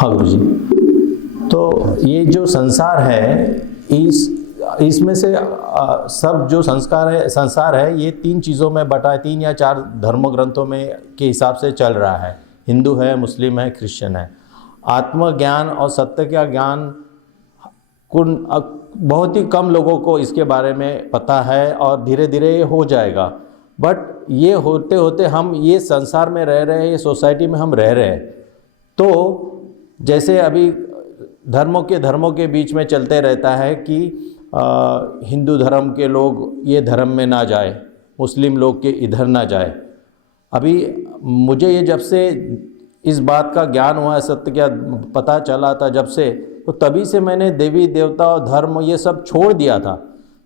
हाँ गुरु जी। तो ये जो संसार है, इसमें से सब जो संसार है ये 3 चीज़ों में बटा है, 3 या 4 धर्म ग्रंथों में के हिसाब से चल रहा है। हिंदू है, मुस्लिम है, क्रिश्चियन है। आत्मज्ञान और सत्य का ज्ञान बहुत ही कम लोगों को इसके बारे में पता है और धीरे धीरे ये हो जाएगा। बट ये होते होते हम ये संसार में रह रहे हैं, ये सोसाइटी में हम रह रहे हैं। तो जैसे अभी धर्मों के बीच में चलते रहता है कि हिंदू धर्म के लोग ये धर्म में ना जाए, मुस्लिम लोग के इधर ना जाए। अभी मुझे ये जब से इस बात का ज्ञान हुआ, सत्य क्या पता चला था जब से, तो तभी से मैंने देवी देवता और धर्म ये सब छोड़ दिया था।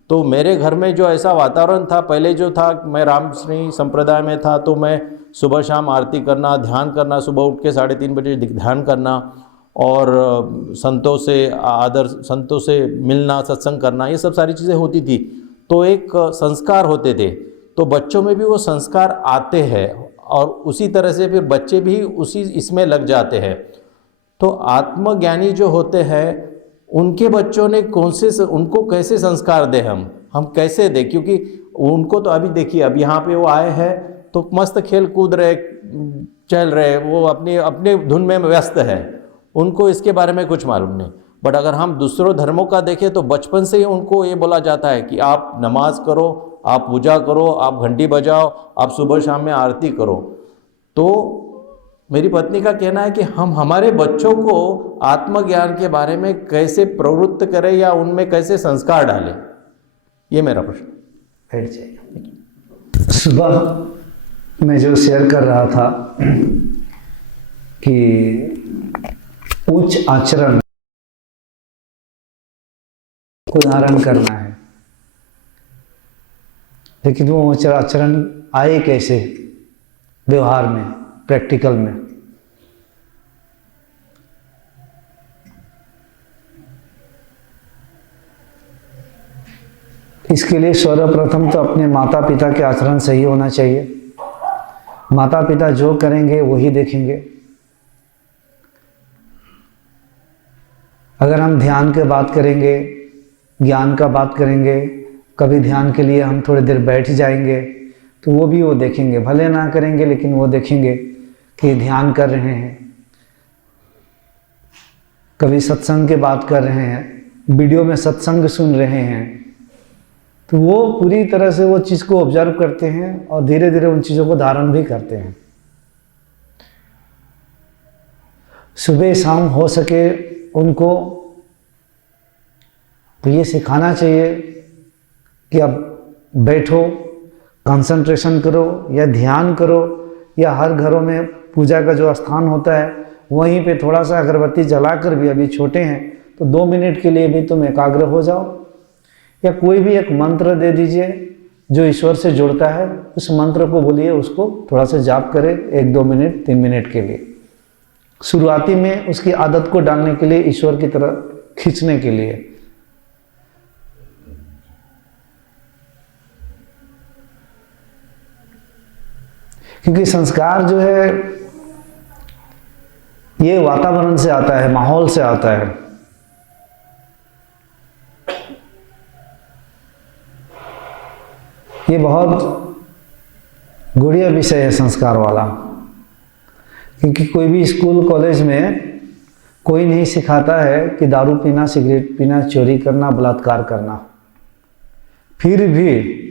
तो मेरे घर में जो ऐसा वातावरण था पहले जो था, मैं रामश्री संप्रदाय में था, तो मैं सुबह शाम आरती करना, ध्यान करना, सुबह उठ के 3:30 बजे ध्यान करना और संतों से मिलना, सत्संग करना, ये सब सारी चीज़ें होती थी। तो एक संस्कार होते थे, तो बच्चों में भी वो संस्कार आते हैं और उसी तरह से फिर बच्चे भी उसी इसमें लग जाते हैं। तो आत्मज्ञानी जो होते हैं उनके बच्चों ने उनको कैसे संस्कार दें, हम कैसे दें? क्योंकि उनको तो अभी देखिए, अब यहाँ पे वो आए हैं तो मस्त खेल कूद रहे, चल रहे, वो अपने धुन में व्यस्त है, उनको इसके बारे में कुछ मालूम नहीं। बट अगर हम दूसरों धर्मों का देखें तो बचपन से ही उनको ये बोला जाता है कि आप नमाज करो, आप पूजा करो, आप घंटी बजाओ, आप सुबह शाम में आरती करो। तो मेरी पत्नी का कहना है कि हम हमारे बच्चों को आत्मज्ञान के बारे में कैसे प्रवृत्त करें या उनमें कैसे संस्कार डालें, ये मेरा प्रश्न। बैठ जाइए। सुबह मैं जो शेयर कर रहा था कि उच्च आचरण को धारण करना है, लेकिन वो उच्च आचरण आए कैसे व्यवहार में, प्रैक्टिकल में? इसके लिए सर्वप्रथम तो अपने माता पिता के आचरण सही होना चाहिए। माता पिता जो करेंगे वही देखेंगे। अगर हम ध्यान की बात करेंगे, ज्ञान का बात करेंगे, कभी ध्यान के लिए हम थोड़ी देर बैठ जाएंगे तो वो भी वो देखेंगे, भले ना करेंगे लेकिन वो देखेंगे कि ध्यान कर रहे हैं। कभी सत्संग की बात कर रहे हैं, वीडियो में सत्संग सुन रहे हैं, तो वो पूरी तरह से वो चीज़ को ऑब्जर्व करते हैं और धीरे धीरे उन चीज़ों को धारण भी करते हैं। सुबह शाम हो सके उनको तो ये सिखाना चाहिए कि अब बैठो, कंसंट्रेशन करो या ध्यान करो, या हर घरों में पूजा का जो स्थान होता है वहीं पे थोड़ा सा अगरबत्ती जलाकर भी, अभी छोटे हैं तो 2 मिनट के लिए भी तुम एकाग्र हो जाओ, या कोई भी एक मंत्र दे दीजिए जो ईश्वर से जुड़ता है, उस मंत्र को बोलिए, उसको थोड़ा सा जाप करें 1-2 मिनट 3 मिनट के लिए, शुरुआती में उसकी आदत को डालने के लिए, ईश्वर की तरफ खींचने के लिए। क्योंकि संस्कार जो है ये वातावरण से आता है, माहौल से आता है। ये बहुत गुड़िया विषय है संस्कार वाला, क्योंकि कोई भी स्कूल कॉलेज में कोई नहीं सिखाता है कि दारू पीना, सिगरेट पीना, चोरी करना, बलात्कार करना। फिर भी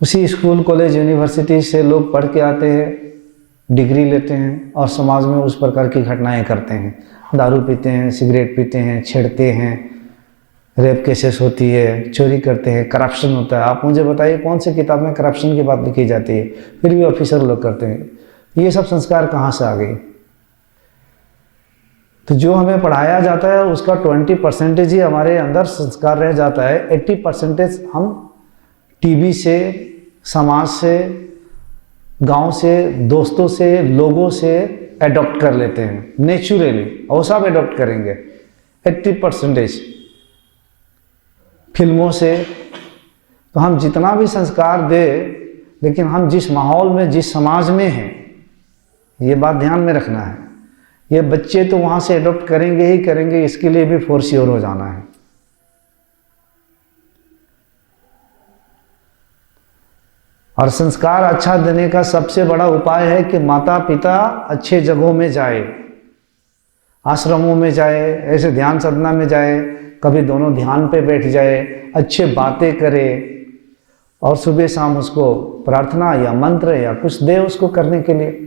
उसी स्कूल कॉलेज यूनिवर्सिटी से लोग पढ़ के आते हैं, डिग्री लेते हैं और समाज में उस प्रकार की घटनाएं करते हैं। दारू पीते हैं, सिगरेट पीते हैं, छेड़ते हैं, रेप केसेस होती है, चोरी करते हैं, करप्शन होता है। आप मुझे बताइए कौन सी किताब में करप्शन की बात लिखी जाती है? फिर भी ऑफिसर लोग करते हैं। ये सब संस्कार कहाँ से आ गई? तो जो हमें पढ़ाया जाता है उसका 20% ही हमारे अंदर संस्कार रह जाता है। 80% हम टीवी से, समाज से, गांव से, दोस्तों से, लोगों से एडॉप्ट कर लेते हैं नेचुरली, और सब एडॉप्ट करेंगे। 80% फिल्मों से। तो हम जितना भी संस्कार दे, लेकिन हम जिस माहौल में, जिस समाज में हैं, ये बात ध्यान में रखना है। ये बच्चे तो वहाँ से एडॉप्ट करेंगे ही करेंगे, इसके लिए भी फोरश्योर हो जाना है। और संस्कार अच्छा देने का सबसे बड़ा उपाय है कि माता पिता अच्छे जगहों में जाए, आश्रमों में जाए, ऐसे ध्यान साधना में जाए, कभी दोनों ध्यान पे बैठ जाए, अच्छे बातें करे और सुबह शाम उसको प्रार्थना या मंत्र या कुछ दे उसको करने के लिए।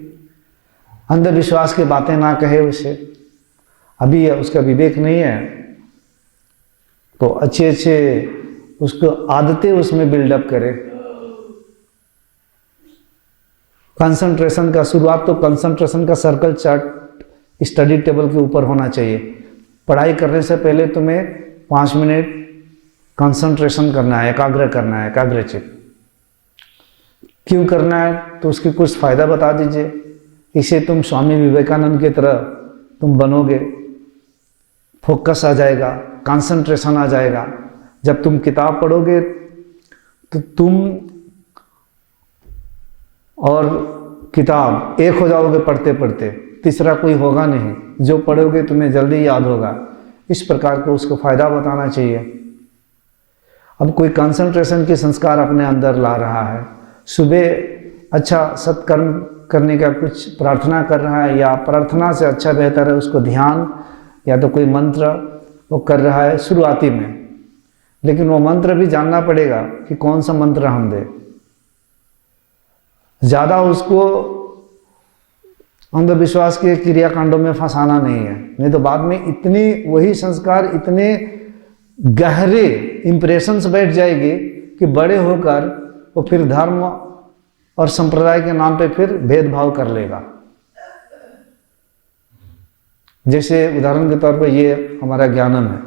अंधविश्वास की बातें ना कहे उसे, अभी उसका विवेक नहीं है, तो अच्छे अच्छे उसको आदतें उसमें बिल्डअप करे। कंसंट्रेशन का शुरुआत तो कंसंट्रेशन का सर्कल चार्ट स्टडी टेबल के ऊपर होना चाहिए। पढ़ाई करने से पहले तुम्हें 5 मिनट कंसंट्रेशन करना है, एकाग्र करना है, एकाग्रचित। क्यों करना है तो उसकी कुछ फ़ायदा बता दीजिए। इसे तुम स्वामी विवेकानंद की तरह तुम बनोगे, फोकस आ जाएगा, कंसंट्रेशन आ जाएगा। जब तुम किताब पढ़ोगे तो तुम और किताब एक हो जाओगे पढ़ते पढ़ते, तीसरा कोई होगा नहीं, जो पढ़ोगे तुम्हें जल्दी याद होगा। इस प्रकार को उसको फ़ायदा बताना चाहिए। अब कोई कंसंट्रेशन की संस्कार अपने अंदर ला रहा है, सुबह अच्छा सत्कर्म करने का कुछ प्रार्थना कर रहा है, या प्रार्थना से अच्छा बेहतर है उसको ध्यान या तो कोई मंत्र वो कर रहा है शुरुआती में, लेकिन वो मंत्र भी जानना पड़ेगा कि कौन सा मंत्र हम दें। ज़्यादा उसको अंधविश्वास के क्रियाकांडों में फंसाना नहीं है, नहीं तो बाद में इतनी वही संस्कार इतने गहरे इंप्रेशंस बैठ जाएगी कि बड़े होकर वो फिर धर्म और संप्रदाय के नाम पे फिर भेदभाव कर लेगा। जैसे उदाहरण के तौर पे ये हमारा ज्ञानम है,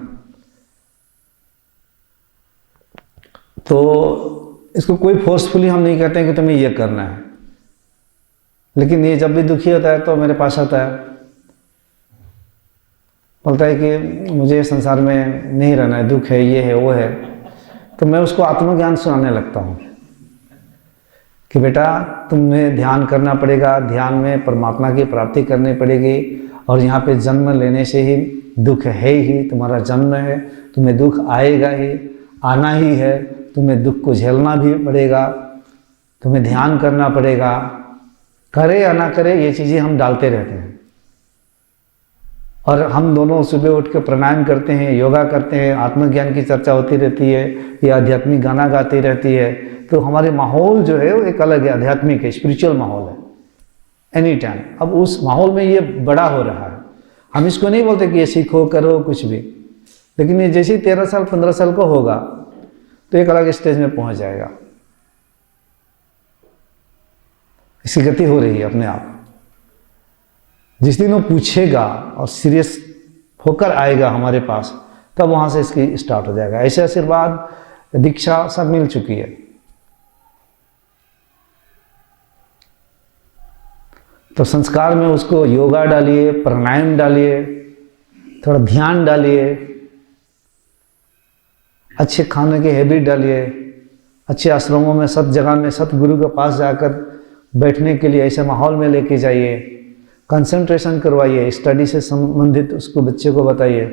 तो इसको कोई फोर्सफुली हम नहीं कहते हैं कि तुम्हें ये करना है, लेकिन ये जब भी दुखी होता है तो मेरे पास आता है, बोलता है कि मुझे संसार में नहीं रहना है, दुख है, ये है, वो है। तो मैं उसको आत्मज्ञान सुनाने लगता हूँ कि बेटा तुम्हें ध्यान करना पड़ेगा, ध्यान में परमात्मा की प्राप्ति करनी पड़ेगी, और यहाँ पे जन्म लेने से ही दुख है ही, तुम्हारा जन्म है, तुम्हें दुख आएगा ही, आना ही है, तुम्हें दुख को झेलना भी पड़ेगा, तुम्हें ध्यान करना पड़ेगा। करे या ना करे ये चीज़ें हम डालते रहते हैं। और हम दोनों सुबह उठ के प्राणायाम करते हैं, योगा करते हैं, आत्मज्ञान की चर्चा होती रहती है, या आध्यात्मिक गाना गाती रहती है, तो हमारे माहौल जो है वो एक अलग है, आध्यात्मिक है, स्पिरिचुअल माहौल है एनी टाइम। अब उस माहौल में ये बड़ा हो रहा है। हम इसको नहीं बोलते कि ये सीखो करो कुछ भी, लेकिन ये जैसे ही 13 साल 15 साल का होगा तो एक अलग स्टेज में पहुंच जाएगा। इसकी गति हो रही है अपने आप। जिस दिन वो पूछेगा और सीरियस होकर आएगा हमारे पास, तब वहाँ से इसकी स्टार्ट हो जाएगा। ऐसे आशीर्वाद दीक्षा सब मिल चुकी है। तो संस्कार में उसको योगा डालिए, प्राणायाम डालिए, थोड़ा ध्यान डालिए, अच्छे खाने की हैबिट डालिए, अच्छे आश्रमों में सत जगह में सतगुरु के पास जाकर बैठने के लिए ऐसे माहौल में लेके जाइए, कंसंट्रेशन करवाइए, स्टडी से संबंधित उसको बच्चे को बताइए।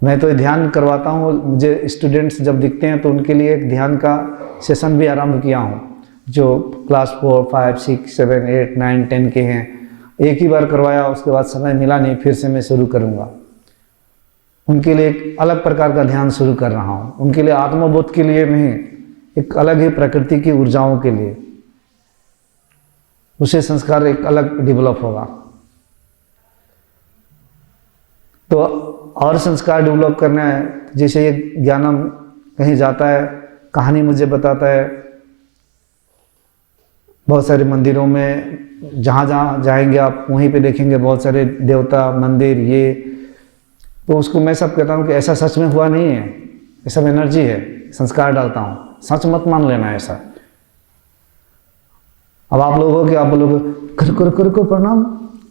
मैं तो ध्यान करवाता हूँ, मुझे स्टूडेंट्स जब दिखते हैं तो उनके लिए एक ध्यान का सेशन भी आरंभ किया हूँ, जो क्लास 4, 5, 6, 7, 8, 9, 10 के हैं। एक ही बार करवाया, उसके बाद समय मिला नहीं, फिर से मैं शुरू करूँगा। उनके लिए एक अलग प्रकार का ध्यान शुरू कर रहा हूँ, उनके लिए आत्मबोध के लिए नहीं, एक अलग ही प्रकृति की ऊर्जाओं के लिए। उसे संस्कार एक अलग डेवलप होगा। तो और संस्कार डेवलप करना है, जैसे ये ज्ञानम कहीं जाता है, कहानी मुझे बताता है, बहुत सारे मंदिरों में जहाँ जहाँ जाएंगे आप वहीं पे देखेंगे बहुत सारे देवता मंदिर ये, तो उसको मैं सब कहता हूँ कि ऐसा सच में हुआ नहीं है, ये सब एनर्जी है, संस्कार डालता हूँ, सच मत मान लेना ऐसा। अब आप लोग हो कि आप बोलोगे कर प्रणाम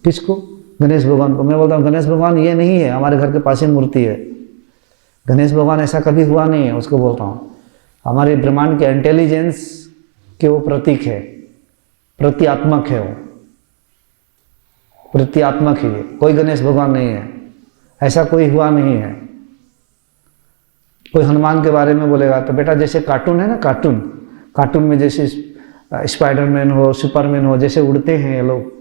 किसको? गणेश भगवान को। मैं बोलता हूँ गणेश भगवान ये नहीं है, हमारे घर के पास ही मूर्ति है, गणेश भगवान ऐसा कभी हुआ नहीं है। उसको बोलता हूँ हमारे ब्रह्मांड के इंटेलिजेंस के वो प्रतीक है, प्रतीकात्मक है वो। प्रतीकात्मक ही है, कोई गणेश भगवान नहीं है, ऐसा कोई हुआ नहीं है। कोई हनुमान के बारे में बोलेगा तो बेटा जैसे कार्टून है ना, कार्टून में जैसे स्पाइडरमैन हो, सुपरमैन हो, जैसे उड़ते हैं ये लोग,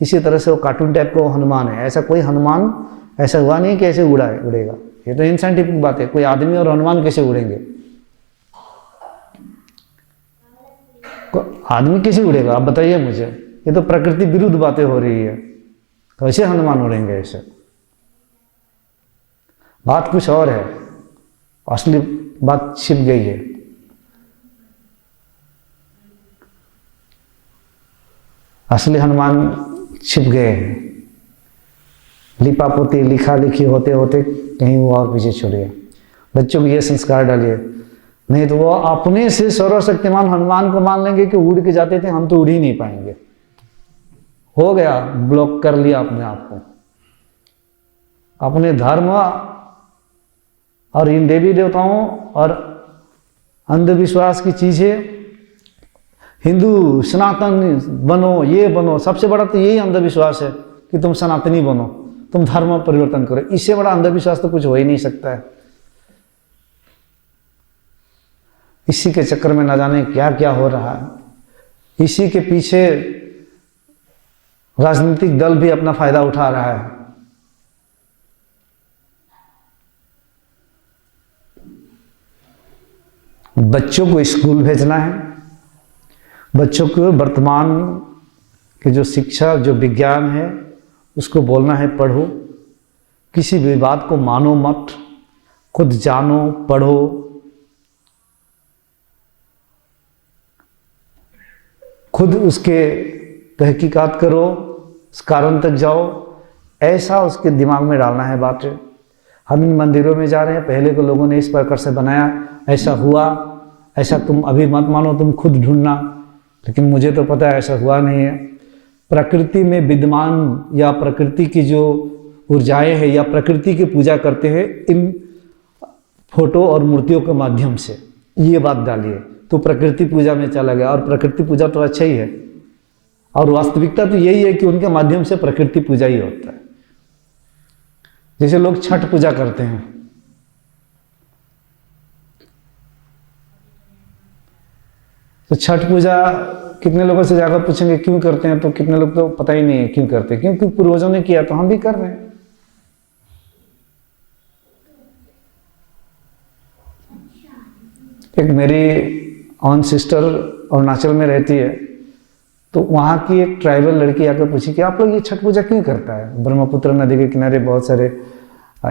इसी तरह से वो कार्टून टाइप का वो हनुमान है। ऐसा कोई हनुमान ऐसा हुआ नहीं कि ऐसे उड़ेगा। ये तो इनसाइंटिफिक बात है, कोई आदमी और हनुमान कैसे उड़ेंगे? आदमी कैसे उड़ेगा आप बताइए मुझे? ये तो प्रकृति विरुद्ध बातें हो रही है, कैसे हनुमान उड़ेंगे ऐसे? बात कुछ और है, असली बात छिप गई है। असली हनुमान छिप गए हैं। लिपापोती लिखा लिखी होते होते कहीं वो और पीछे छूट गया। बच्चों को ये संस्कार डालिए, नहीं तो वो अपने से सर्वशक्तिमान हनुमान को मान लेंगे कि उड़ के जाते थे, हम तो उड़ ही नहीं पाएंगे। हो गया, ब्लॉक कर लिया अपने आप को। अपने धर्म और इन देवी देवताओं और अंधविश्वास की चीजें, हिंदू सनातन बनो, ये बनो, सबसे बड़ा तो यही अंधविश्वास है कि तुम सनातनी बनो, तुम धर्म परिवर्तन करो। इससे बड़ा अंधविश्वास तो कुछ हो ही नहीं सकता है। इसी के चक्कर में न जाने क्या क्या हो रहा है। इसी के पीछे राजनीतिक दल भी अपना फायदा उठा रहा है। बच्चों को स्कूल भेजना है, बच्चों को वर्तमान की जो शिक्षा, जो विज्ञान है, उसको बोलना है पढ़ो, किसी भी बात को मानो मत, खुद जानो, पढ़ो। खुद उसके तहकीकात करो, उस कारण तक जाओ, ऐसा उसके दिमाग में डालना है बातें। हम इन मंदिरों में जा रहे हैं, पहले के लोगों ने इस प्रकार से बनाया, ऐसा हुआ, ऐसा तुम अभी मत मानो, तुम खुद ढूंढना। लेकिन मुझे तो पता है ऐसा हुआ नहीं है। प्रकृति में विद्यमान या प्रकृति की जो ऊर्जाएं हैं या प्रकृति की पूजा करते हैं इन फोटो और मूर्तियों के माध्यम से, ये बात डालिए तो प्रकृति पूजा में चला गया। और प्रकृति पूजा तो अच्छा ही है, और वास्तविकता तो यही है कि उनके माध्यम से प्रकृति पूजा ही होता है। जैसे लोग छठ पूजा करते हैं, तो छठ पूजा कितने लोगों से जाकर पूछेंगे क्यों करते हैं, तो कितने लोग तो पता ही नहीं है क्यों करते हैं। क्योंकि पूर्वजों ने किया तो हम भी कर रहे हैं। एक मेरी ऑन सिस्टर अरुणाचल में रहती है, तो वहाँ की एक ट्राइबल लड़की आकर पूछी कि आप लोग ये छठ पूजा क्यों करता है? ब्रह्मपुत्र नदी के किनारे बहुत सारे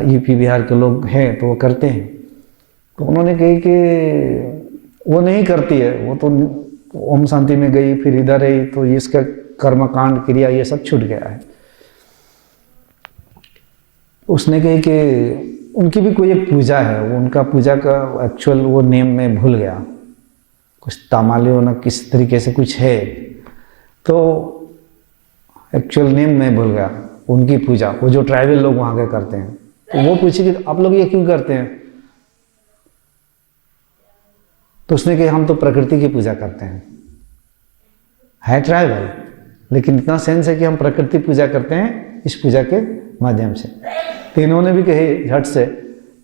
यूपी बिहार के लोग हैं तो वो करते हैं। तो उन्होंने कही कि वो नहीं करती है, वो तो ओम शांति में गई, फिर इधर आई, तो इसका कर्मकांड क्रिया ये सब छूट गया है। उसने कही कि उनकी भी कोई एक पूजा है, वो उनका पूजा का एक्चुअल वो नेम में भूल गया, कुछ तामालियो ना किस तरीके से कुछ है, तो एक्चुअल नेम में भूल गया उनकी पूजा, वो जो ट्राइबल लोग वहाँ के करते हैं। तो वो पूछी कि आप लोग ये क्यों करते हैं? तो उसने कहा हम तो प्रकृति की पूजा करते हैं। है ट्राइबल, लेकिन इतना सेंस है कि हम प्रकृति पूजा करते हैं इस पूजा के माध्यम से। तो इन्होंने भी कही झट से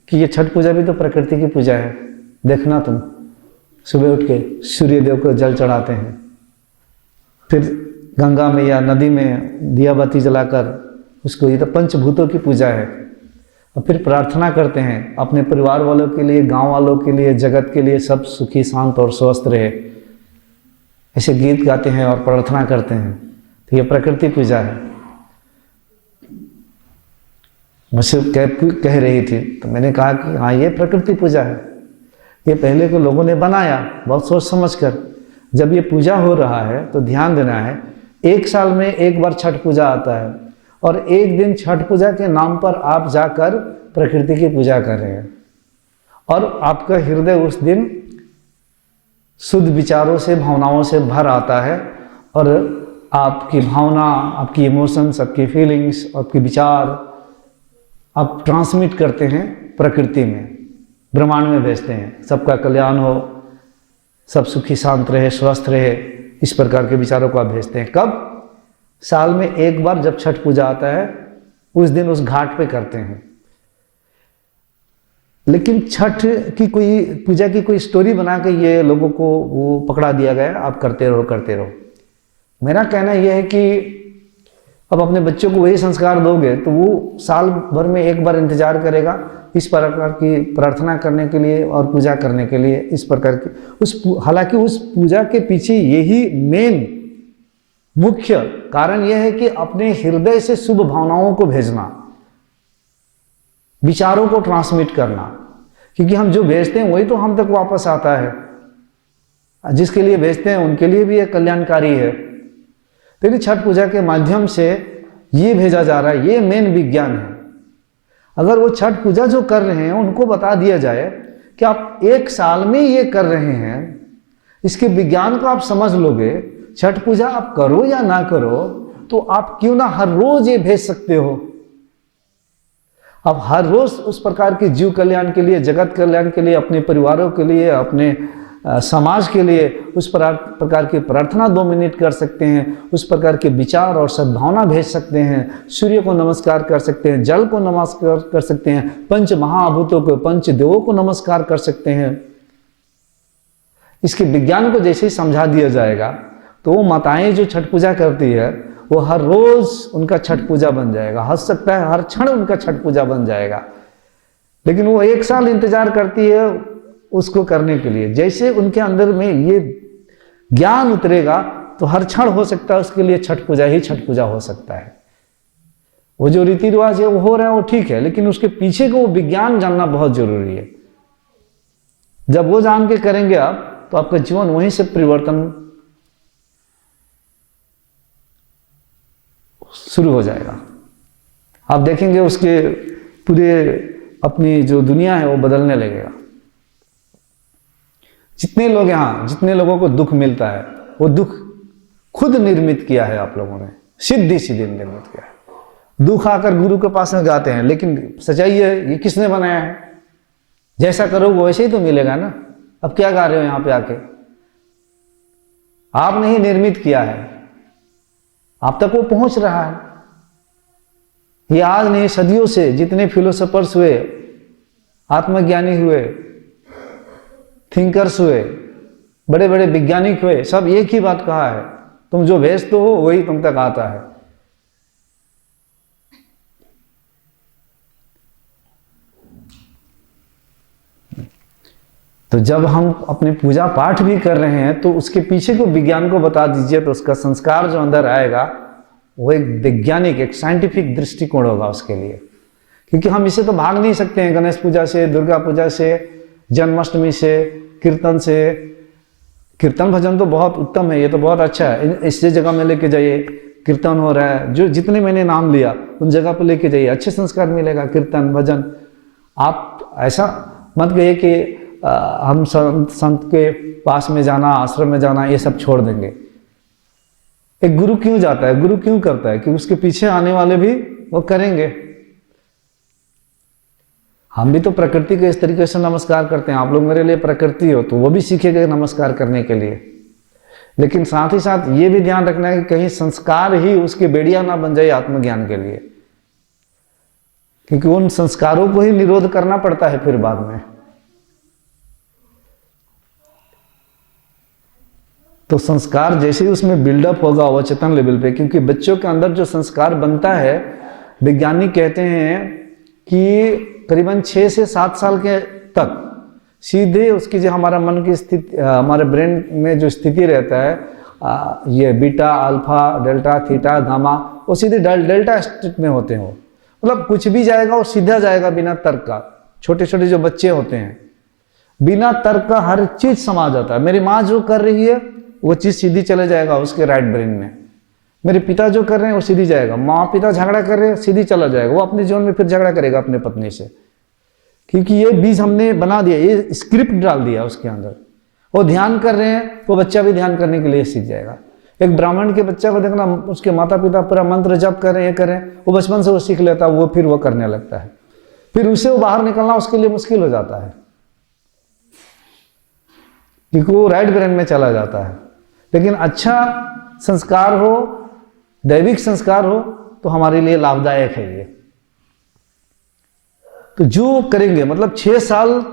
कि ये छठ पूजा भी तो प्रकृति की पूजा है। देखना तुम सुबह उठ के सूर्य देव को जल चढ़ाते हैं, फिर गंगा में या नदी में दिया बाती जलाकर उसको, ये तो पंचभूतों की पूजा है। और फिर प्रार्थना करते हैं अपने परिवार वालों के लिए, गांव वालों के लिए, जगत के लिए, सब सुखी शांत और स्वस्थ रहे। ऐसे गीत गाते हैं और प्रार्थना करते हैं। तो ये प्रकृति पूजा है। मुझसे कह रही थी, तो मैंने कहा कि हाँ ये प्रकृति पूजा है, ये पहले के लोगों ने बनाया बहुत सोच समझ कर। जब ये पूजा हो रहा है तो ध्यान देना है, एक साल में एक बार छठ पूजा आता है, और एक दिन छठ पूजा के नाम पर आप जाकर प्रकृति की पूजा कर रहे हैं, और आपका हृदय उस दिन शुद्ध विचारों से, भावनाओं से भर आता है, और आपकी भावना, आपकी इमोशंस, आपकी फीलिंग्स, आपके विचार आप ट्रांसमिट करते हैं प्रकृति में, ब्रह्मांड में भेजते हैं। सबका कल्याण हो, सब सुखी शांत रहे, स्वस्थ रहे, इस प्रकार के विचारों को आप भेजते हैं। कब? साल में एक बार जब छठ पूजा आता है उस दिन उस घाट पे करते हैं। लेकिन छठ की कोई पूजा की कोई स्टोरी बना के ये लोगों को वो पकड़ा दिया गया, आप करते रहो करते रहो। मेरा कहना यह है कि अब अपने बच्चों को वही संस्कार दोगे तो वो साल भर में एक बार इंतजार करेगा इस प्रकार की प्रार्थना करने के लिए और पूजा करने के लिए। इस प्रकार की हालांकि उस पूजा के पीछे यही मेन मुख्य कारण यह है कि अपने हृदय से शुभ भावनाओं को भेजना, विचारों को ट्रांसमिट करना, क्योंकि हम जो भेजते हैं वही तो हम तक वापस आता है। जिसके लिए भेजते हैं उनके लिए भी यह कल्याणकारी है। तेरी छठ पूजा के माध्यम से ये भेजा जा रहा है, ये मेन विज्ञान है। अगर वो छठ पूजा जो कर रहे हैं उनको बता दिया जाए कि आप एक साल में ये कर रहे हैं, इसके विज्ञान को आप समझ लोगे, छठ पूजा आप करो या ना करो, तो आप क्यों ना हर रोज ये भेज सकते हो। आप हर रोज उस प्रकार के जीव कल्याण के लिए, जगत कल्याण के लिए, अपने परिवारों के लिए, अपने समाज के लिए उस प्रकार की प्रार्थना 2 मिनट कर सकते हैं, उस प्रकार के विचार और सद्भावना भेज सकते हैं, सूर्य को नमस्कार कर सकते हैं, जल को नमस्कार कर सकते हैं, पंच महाभूतों को, पंच देवों को नमस्कार कर सकते हैं। इसके विज्ञान को जैसे ही समझा दिया जाएगा तो वो माताएं जो छठ पूजा करती है वो हर रोज उनका छठ पूजा बन जाएगा। हो सकता है हर क्षण उनका छठ पूजा बन जाएगा, लेकिन वो 1 साल इंतजार करती है उसको करने के लिए। जैसे उनके अंदर में ये ज्ञान उतरेगा तो हर क्षण हो सकता है उसके लिए छठ पूजा ही छठ पूजा हो सकता है। वो जो रीति रिवाज है वो हो रहा है वो ठीक है, लेकिन उसके पीछे को वो विज्ञान जानना बहुत जरूरी है। जब वो जान के करेंगे आप तो आपका जीवन वहीं से परिवर्तन शुरू हो जाएगा। आप देखेंगे उसके पूरे अपनी जो दुनिया है वो बदलने लगेगा। जितने लोग यहाँ, जितने लोगों को दुख मिलता है वो दुख खुद निर्मित किया है आप लोगों ने, सीधी सीधी निर्मित किया है। दुख आकर गुरु के पास में गाते हैं, लेकिन सच्चाई है ये किसने बनाया है? जैसा करोगे वैसे ही तो मिलेगा ना। अब क्या गा रहे हो यहाँ पे आके? आपने ही निर्मित किया है, आप तक वो पहुंच रहा है। ये आज नहीं सदियों से जितने फिलोसोफर्स हुए, आत्मज्ञानी हुए, थिंकर्स हुए, बड़े बड़े वैज्ञानिक हुए, सब एक ही बात कहा है, तुम जो भेजते हो वही तुम तक आता है। तो जब हम अपने पूजा पाठ भी कर रहे हैं तो उसके पीछे को विज्ञान को बता दीजिए, तो उसका संस्कार जो अंदर आएगा वो एक वैज्ञानिक, एक साइंटिफिक दृष्टिकोण होगा उसके लिए। क्योंकि हम इसे तो भाग नहीं सकते हैं, गणेश पूजा से, दुर्गा पूजा से, जन्माष्टमी से, कीर्तन से। कीर्तन भजन तो बहुत उत्तम है, ये तो बहुत अच्छा है, इस जगह में लेके जाइए, कीर्तन हो रहा है, जो जितने मैंने नाम लिया उन जगह पर लेके जाइए, अच्छे संस्कार मिलेगा। कीर्तन भजन, आप ऐसा मत कहिए कि हम संत के पास में जाना, आश्रम में जाना, ये सब छोड़ देंगे। एक गुरु क्यों जाता है, गुरु क्यों करता है? कि उसके पीछे आने वाले भी वो करेंगे। हम भी तो प्रकृति के इस तरीके से नमस्कार करते हैं, आप लोग मेरे लिए प्रकृति हो तो वो भी सीखेंगे नमस्कार करने के लिए। लेकिन साथ ही साथ ये भी ध्यान रखना है कि कहीं संस्कार ही उसके बेड़िया ना बन जाए आत्मज्ञान के लिए, क्योंकि उन संस्कारों को ही निरोध करना पड़ता है फिर बाद में। तो संस्कार जैसे ही उसमें बिल्डअप होगा अवचेतन लेवल पे, क्योंकि बच्चों के अंदर जो संस्कार बनता है, वैज्ञानिक कहते हैं कि करीबन 6 से 7 साल के तक सीधे उसकी जो हमारा मन की स्थिति, हमारे ब्रेन में जो स्थिति रहता है, ये beta, alpha, delta, theta, gamma, वो सीधे डेल्टा स्टेट में होते हैं। मतलब कुछ भी जाएगा वो सीधा जाएगा बिना तर्क का। छोटे छोटे जो बच्चे होते हैं बिना तर्क का हर चीज समा जाता है। मेरी माँ जो कर रही है वो चीज सीधी चले जाएगा उसके राइट ब्रेन में। मेरे पिता जो कर रहे हैं वो सीधी जाएगा। माँ पिता झगड़ा कर रहे हैं, सीधी चला जाएगा। वो अपने जीवन में फिर झगड़ा करेगा अपने पत्नी से, क्योंकि ये बीज हमने बना दिया, ये स्क्रिप्ट डाल दिया उसके अंदर। वो ध्यान कर रहे हैं, वो बच्चा भी ध्यान करने के लिए सीख जाएगा। एक ब्राह्मण के बच्चा को देखना, उसके माता पिता पूरा मंत्र जप कर रहे हैं, करें, वो बचपन से वो सीख लेता है, वो फिर वो करने लगता है। फिर उसे वो बाहर निकलना उसके लिए मुश्किल हो जाता है, क्योंकि वो राइट ब्रेन में चला जाता है। लेकिन अच्छा संस्कार हो, दैविक संस्कार हो तो हमारे लिए लाभदायक है ये। तो जो करेंगे, मतलब 6 साल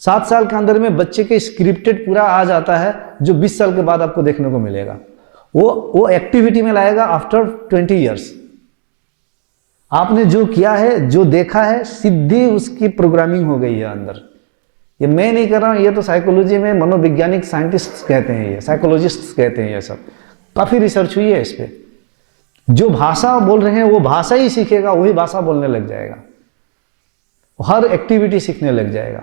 7 साल के अंदर में बच्चे के स्क्रिप्टेड पूरा आ जाता है, जो 20 साल के बाद आपको देखने को मिलेगा। वो एक्टिविटी में लाएगा आफ्टर 20 ईयर्स। आपने जो किया है, जो देखा है, सीधी उसकी प्रोग्रामिंग हो गई है अंदर। ये मैं नहीं कर रहा हूं, ये तो साइकोलॉजी में मनोवैज्ञानिक साइंटिस्ट कहते हैं, ये साइकोलॉजिस्ट कहते हैं, ये सब काफी रिसर्च हुई है इस पे। जो भाषा बोल रहे हैं वो भाषा ही सीखेगा, वही भाषा बोलने लग जाएगा, हर एक्टिविटी सीखने लग जाएगा।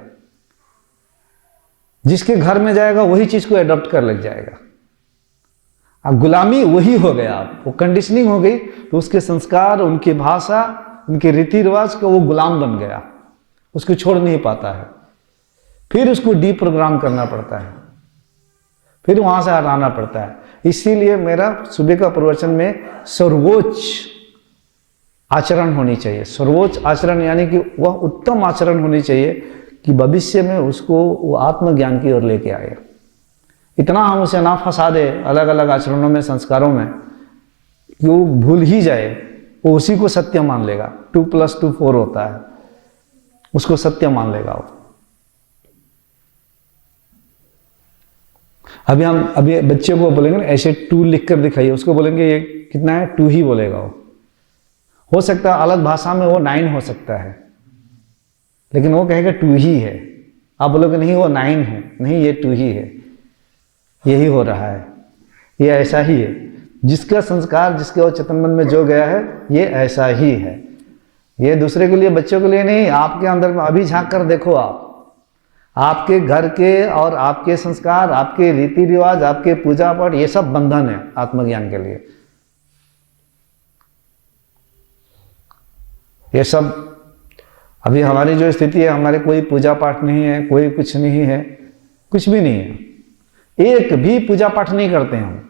जिसके घर में जाएगा वही चीज को एडॉप्ट कर लग जाएगा। अब गुलामी वही हो गया, आप वो कंडीशनिंग हो गई, तो उसके संस्कार, उनकी भाषा, उनके रीति रिवाज का वो गुलाम बन गया, उसको छोड़ नहीं पाता है। फिर उसको डीप्रोग्राम करना पड़ता है, फिर वहां से हटाना पड़ता है। इसीलिए मेरा सुबह का प्रवचन में सर्वोच्च आचरण होनी चाहिए। सर्वोच्च आचरण यानी कि वह उत्तम आचरण होनी चाहिए कि भविष्य में उसको वो आत्मज्ञान की ओर लेके आए। इतना हम उसे ना फंसा दे अलग अलग आचरणों में, संस्कारों में, कि वो भूल ही जाए, वो उसी को सत्य मान लेगा। 2 + 2 4 होता है, उसको सत्य मान लेगा वो। अभी बच्चे को बोलेंगे ना ऐसे 2 लिख कर दिखाइए, उसको बोलेंगे ये कितना है, 2 ही बोलेगा वो। हो सकता है अलग भाषा में वो 9 हो सकता है, लेकिन वो कहेगा 2 ही है। आप बोलोगे नहीं वो 9 है, नहीं ये 2 ही है। यही हो रहा है, ये ऐसा ही है। जिसका संस्कार, जिसके वो चेतन मन में जो गया है, ये ऐसा ही है। ये दूसरे के लिए, बच्चों के लिए नहीं, आपके अंदर में अभी झांक कर देखो। आपके घर के और आपके संस्कार, आपके रीति रिवाज, आपके पूजा पाठ, ये सब बंधन है आत्मज्ञान के लिए। ये सब अभी हमारी जो स्थिति है, हमारे कोई पूजा पाठ नहीं है, कोई कुछ नहीं है, कुछ भी नहीं है, एक भी पूजा पाठ नहीं करते हम।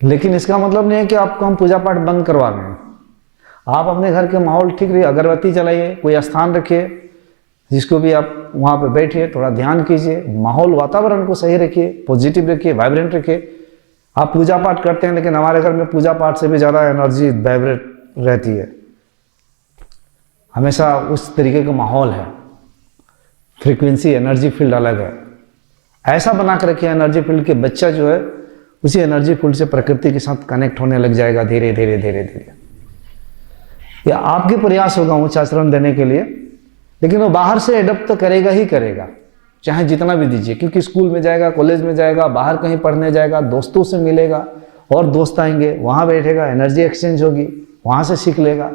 लेकिन इसका मतलब नहीं है कि आपको हम पूजा पाठ बंद करवा दें। आप अपने घर के माहौल ठीक रहिए, अगरबत्ती जलाइए, कोई स्थान रखिए जिसको भी आप वहाँ पे बैठिए, थोड़ा ध्यान कीजिए, माहौल वातावरण को सही रखिए, पॉजिटिव रखिए, वाइब्रेंट रखिए। आप पूजा पाठ करते हैं, लेकिन हमारे घर में पूजा पाठ से भी ज़्यादा एनर्जी वाइब्रेट रहती है, हमेशा उस तरीके का माहौल है, फ्रीक्वेंसी, एनर्जी फील्ड अलग है। ऐसा बना कर रखिए एनर्जी फील्ड के बच्चा जो है उसी एनर्जी फील्ड से प्रकृति के साथ कनेक्ट होने लग जाएगा धीरे धीरे धीरे धीरे। या आपके प्रयास होगा उच्च आचरण देने के लिए, लेकिन वो बाहर से एडप्ट तो करेगा ही करेगा, चाहे जितना भी दीजिए। क्योंकि स्कूल में जाएगा, कॉलेज में जाएगा, बाहर कहीं पढ़ने जाएगा, दोस्तों से मिलेगा, और दोस्त आएंगे, वहाँ बैठेगा, एनर्जी एक्सचेंज होगी, वहाँ से सीख लेगा,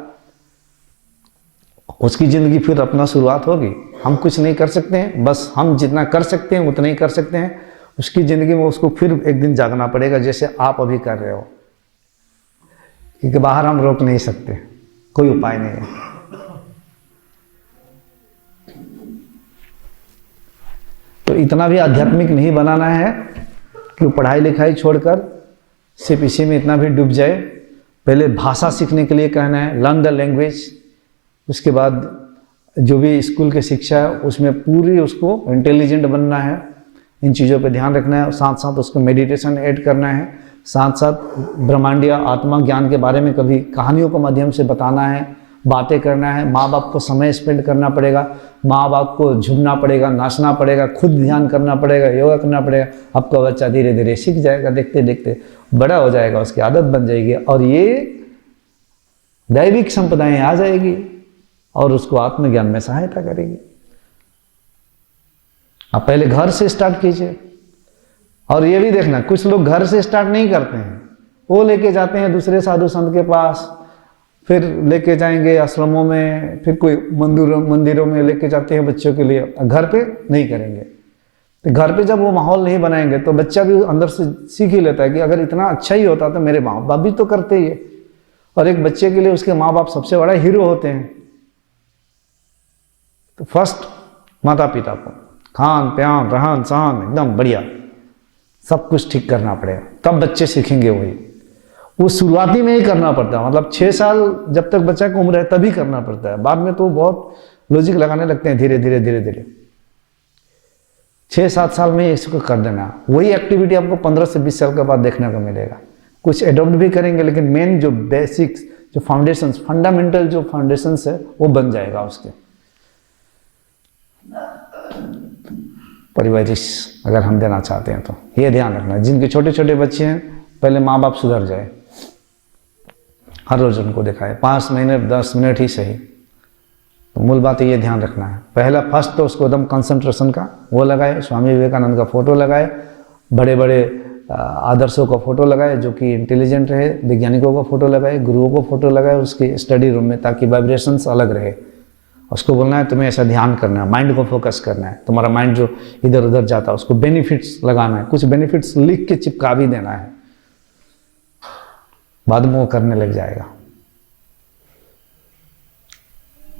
उसकी ज़िंदगी फिर अपना शुरुआत होगी। हम कुछ नहीं कर सकते हैं, बस हम जितना कर सकते हैं उतना ही कर सकते हैं। उसकी ज़िंदगी में उसको फिर एक दिन जागना पड़ेगा, जैसे आप अभी कर रहे हो, क्योंकि बाहर हम रोक नहीं सकते, कोई उपाय नहीं है। तो इतना भी आध्यात्मिक नहीं बनाना है कि पढ़ाई लिखाई छोड़कर सिर्फ इसी में इतना भी डूब जाए। पहले भाषा सीखने के लिए कहना है, लर्न द लैंग्वेज। उसके बाद जो भी स्कूल की शिक्षा है उसमें पूरी उसको इंटेलिजेंट बनना है, इन चीज़ों पे ध्यान रखना है। साथ साथ उसको मेडिटेशन ऐड करना है, साथ साथ ब्रह्मांडीय आत्मा ज्ञान के बारे में कभी कहानियों के माध्यम से बताना है, बातें करना है। माँ बाप को समय स्पेंड करना पड़ेगा, माँ बाप को झूमना पड़ेगा, नाचना पड़ेगा, खुद ध्यान करना पड़ेगा, योगा करना पड़ेगा। आपका बच्चा धीरे धीरे सीख जाएगा, देखते देखते बड़ा हो जाएगा, उसकी आदत बन जाएगी, और ये दैविक संपदाएं आ जाएगी और उसको आत्मज्ञान में सहायता करेगी। आप पहले घर से स्टार्ट कीजिए। और ये भी देखना, कुछ लोग घर से स्टार्ट नहीं करते हैं, वो लेके जाते हैं दूसरे साधु संत के पास, फिर लेके जाएंगे आश्रमों में, फिर कोई मंदिरों में लेके जाते हैं बच्चों के लिए। घर पे नहीं करेंगे, तो घर पे जब वो माहौल नहीं बनाएंगे तो बच्चा भी अंदर से सीख ही लेता है कि अगर इतना अच्छा ही होता तो मेरे माँ बाप भी तो करते ही है। और एक बच्चे के लिए उसके माँ बाप सबसे बड़ा हीरो होते हैं। तो फर्स्ट माता पिता को खान प्यान रहन सहन एकदम बढ़िया सब कुछ ठीक करना पड़ेगा, तब बच्चे सीखेंगे। वही वो शुरुआती में ही करना पड़ता है, मतलब 6 साल जब तक बच्चा की उम्र है तभी करना पड़ता है, बाद में तो बहुत लॉजिक लगाने लगते हैं धीरे धीरे धीरे धीरे। 6-7 साल में इसको कर देना। वही एक्टिविटी आपको 15 से 20 साल के बाद देखने को मिलेगा। कुछ एडॉप्ट भी करेंगे, लेकिन मेन जो बेसिक्स, जो फाउंडेशंस, फंडामेंटल जो फाउंडेशंस है वो बन जाएगा उसके। परिवेश अगर हम देना चाहते हैं तो ये ध्यान रखना, जिनके छोटे छोटे बच्चे हैं पहले माँ बाप सुधर जाए, हर रोज उनको दिखाए, 5 मिनट 10 मिनट ही सही। तो मूल बात ये ध्यान रखना है। पहला फर्स्ट तो उसको एकदम कंसंट्रेशन का वो लगाए, स्वामी विवेकानंद का फोटो लगाए, बड़े बड़े आदर्शों का फोटो लगाए जो कि इंटेलिजेंट रहे, वैज्ञानिकों का फोटो लगाए, गुरुओं को फोटो लगाए उसके स्टडी रूम में, ताकि वाइब्रेशंस अलग रहे। उसको बोलना है तुम्हें ऐसा ध्यान करना है, माइंड को फोकस करना है। तुम्हारा माइंड जो इधर उधर जाता है उसको बेनिफिट्स लगाना है, कुछ बेनिफिट्स लिख के चिपका भी देना है, बाद में वो करने लग जाएगा।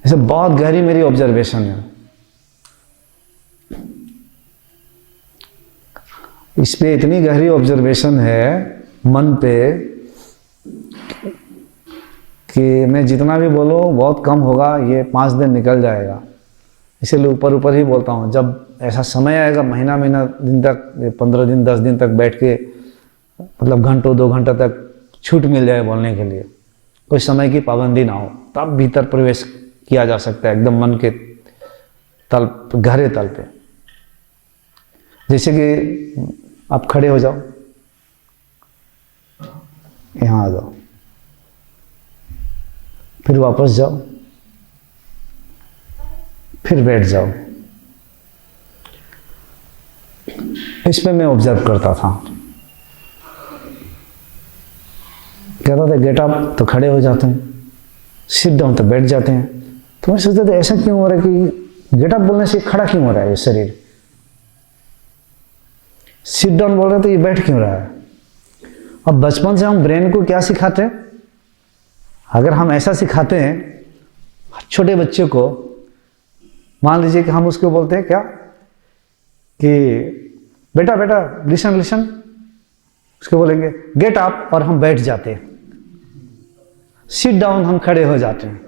ऐसे बहुत गहरी मेरी ऑब्जर्वेशन है इस पे, इतनी गहरी ऑब्जर्वेशन है मन पे कि मैं जितना भी बोलो बहुत कम होगा, ये 5 दिन निकल जाएगा। इसीलिए ऊपर ऊपर ही बोलता हूँ। जब ऐसा समय आएगा, महीना दिन तक, 15 दिन 10 दिन तक बैठ के, मतलब घंटों 2 घंटा तक छूट मिल जाए बोलने के लिए, कोई समय की पाबंदी ना हो, तब भीतर प्रवेश किया जा सकता है, एकदम मन के तल, गहरे तल पे। जैसे कि आप खड़े हो जाओ, यहाँ आ जाओ, फिर वापस जाओ, फिर बैठ जाओ। इस पे मैं ऑब्जर्व करता था, कहता था गेट अप तो खड़े हो जाते हैं, सिट डाउन तो बैठ जाते हैं। तो मैं सोचता था ऐसा क्यों हो रहा है कि गेट अप बोलने से खड़ा क्यों हो रहा है ये शरीर, सिट डाउन बोल रहे तो ये बैठ क्यों रहा है। अब बचपन से हम ब्रेन को क्या सिखाते हैं, अगर हम ऐसा सिखाते हैं छोटे बच्चे को, मान लीजिए कि हम उसको बोलते हैं क्या कि बेटा बेटा लिसन लिसन, उसको बोलेंगे गेट अप और हम बैठ जाते हैं, सिट डाउन हम खड़े हो जाते हैं।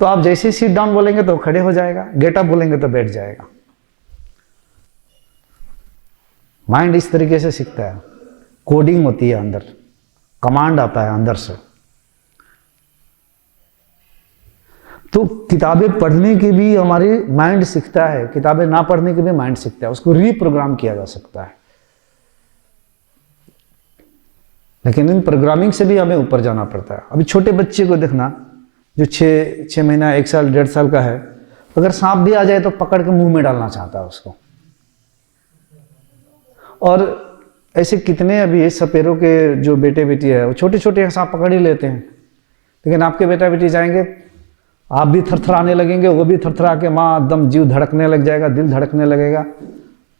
तो आप जैसे सिट डाउन बोलेंगे तो खड़े हो जाएगा, गेट अप बोलेंगे तो बैठ जाएगा। माइंड इस तरीके से सीखता है, कोडिंग होती है अंदर, कमांड आता है अंदर से। तो किताबें पढ़ने की भी हमारी माइंड सीखता है, किताबें ना पढ़ने की भी माइंड सीखता है, उसको रीप्रोग्राम किया जा सकता है। लेकिन इन प्रोग्रामिंग से भी हमें ऊपर जाना पड़ता है। अभी छोटे बच्चे को देखना जो 6 महीना 1 साल 1.5 साल का है, अगर सांप भी आ जाए तो पकड़ के मुंह में डालना चाहता है उसको। और ऐसे कितने अभी सपेरों के जो बेटे बेटी है वो छोटे छोटे सांप पकड़ ही लेते हैं, लेकिन आपके बेटा बेटी जाएंगे, आप भी थरथराने लगेंगे, वो भी थरथरा के माँ एकदम जीव धड़कने लग जाएगा, दिल धड़कने लगेगा,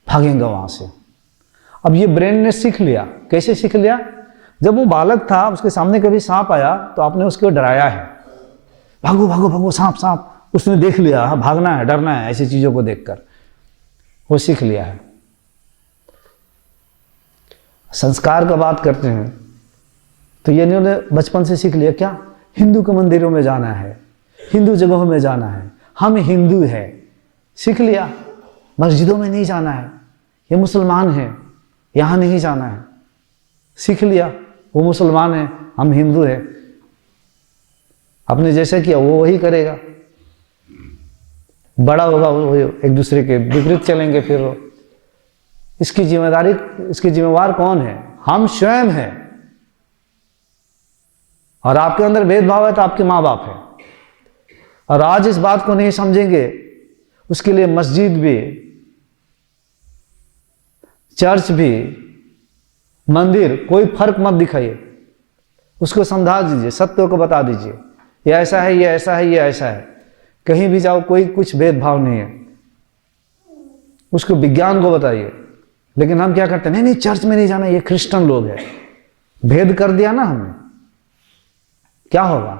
भागेंगे वहाँ से। अब ये ब्रेन ने सीख लिया। कैसे सीख लिया? जब वो बालक था उसके सामने कभी सांप आया तो आपने उसको डराया है, भागो भागो भागो सांप सांप, उसने देख लिया हाँ भागना है, डरना है, ऐसी चीज़ों को देखकर वो सीख लिया है। संस्कार का बात करते हैं तो ये इन्होंने बचपन से सीख लिया क्या, हिंदू के मंदिरों में जाना है, हिंदू जगहों में जाना है, हम हिंदू है, सीख लिया। मस्जिदों में नहीं जाना है, ये मुसलमान है, यहाँ नहीं जाना है, सीख लिया। वो मुसलमान है, हम हिंदू है, आपने जैसे किया वो वही करेगा। बड़ा होगा वो एक दूसरे के विपरीत चलेंगे, फिर वो इसकी जिम्मेदारी, इसकी जिम्मेवार कौन है? हम स्वयं हैं। और आपके अंदर भेदभाव है तो आपके माँ बाप है। और आज इस बात को नहीं समझेंगे, उसके लिए मस्जिद भी, चर्च भी, मंदिर, कोई फर्क मत दिखाइए, उसको समझा दीजिए, सत्य को बता दीजिए, ये ऐसा है, ये ऐसा है, ये ऐसा है। कहीं भी जाओ कोई कुछ भेदभाव नहीं है, उसको विज्ञान को बताइए। लेकिन हम क्या करते हैं, नहीं नहीं चर्च में नहीं जाना, ये क्रिश्चियन लोग है, भेद कर दिया ना हमने, क्या होगा?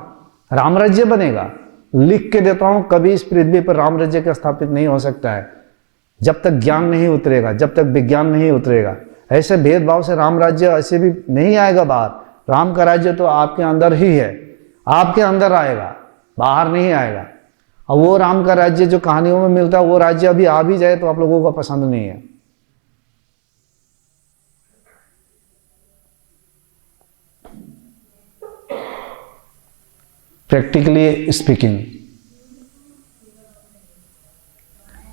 राम राज्य बनेगा। लिख के देता हूं, कभी इस पृथ्वी पर राम राज्य का स्थापित नहीं हो सकता है जब तक ज्ञान नहीं उतरेगा, जब तक विज्ञान नहीं उतरेगा। ऐसे भेदभाव से राम राज्य ऐसे भी नहीं आएगा बाहर। राम का राज्य तो आपके अंदर ही है, आपके अंदर आएगा, बाहर नहीं आएगा। और वो राम का राज्य जो कहानियों में मिलता है वो राज्य अभी आ भी जाए तो आप लोगों को पसंद नहीं है। प्रैक्टिकली स्पीकिंग,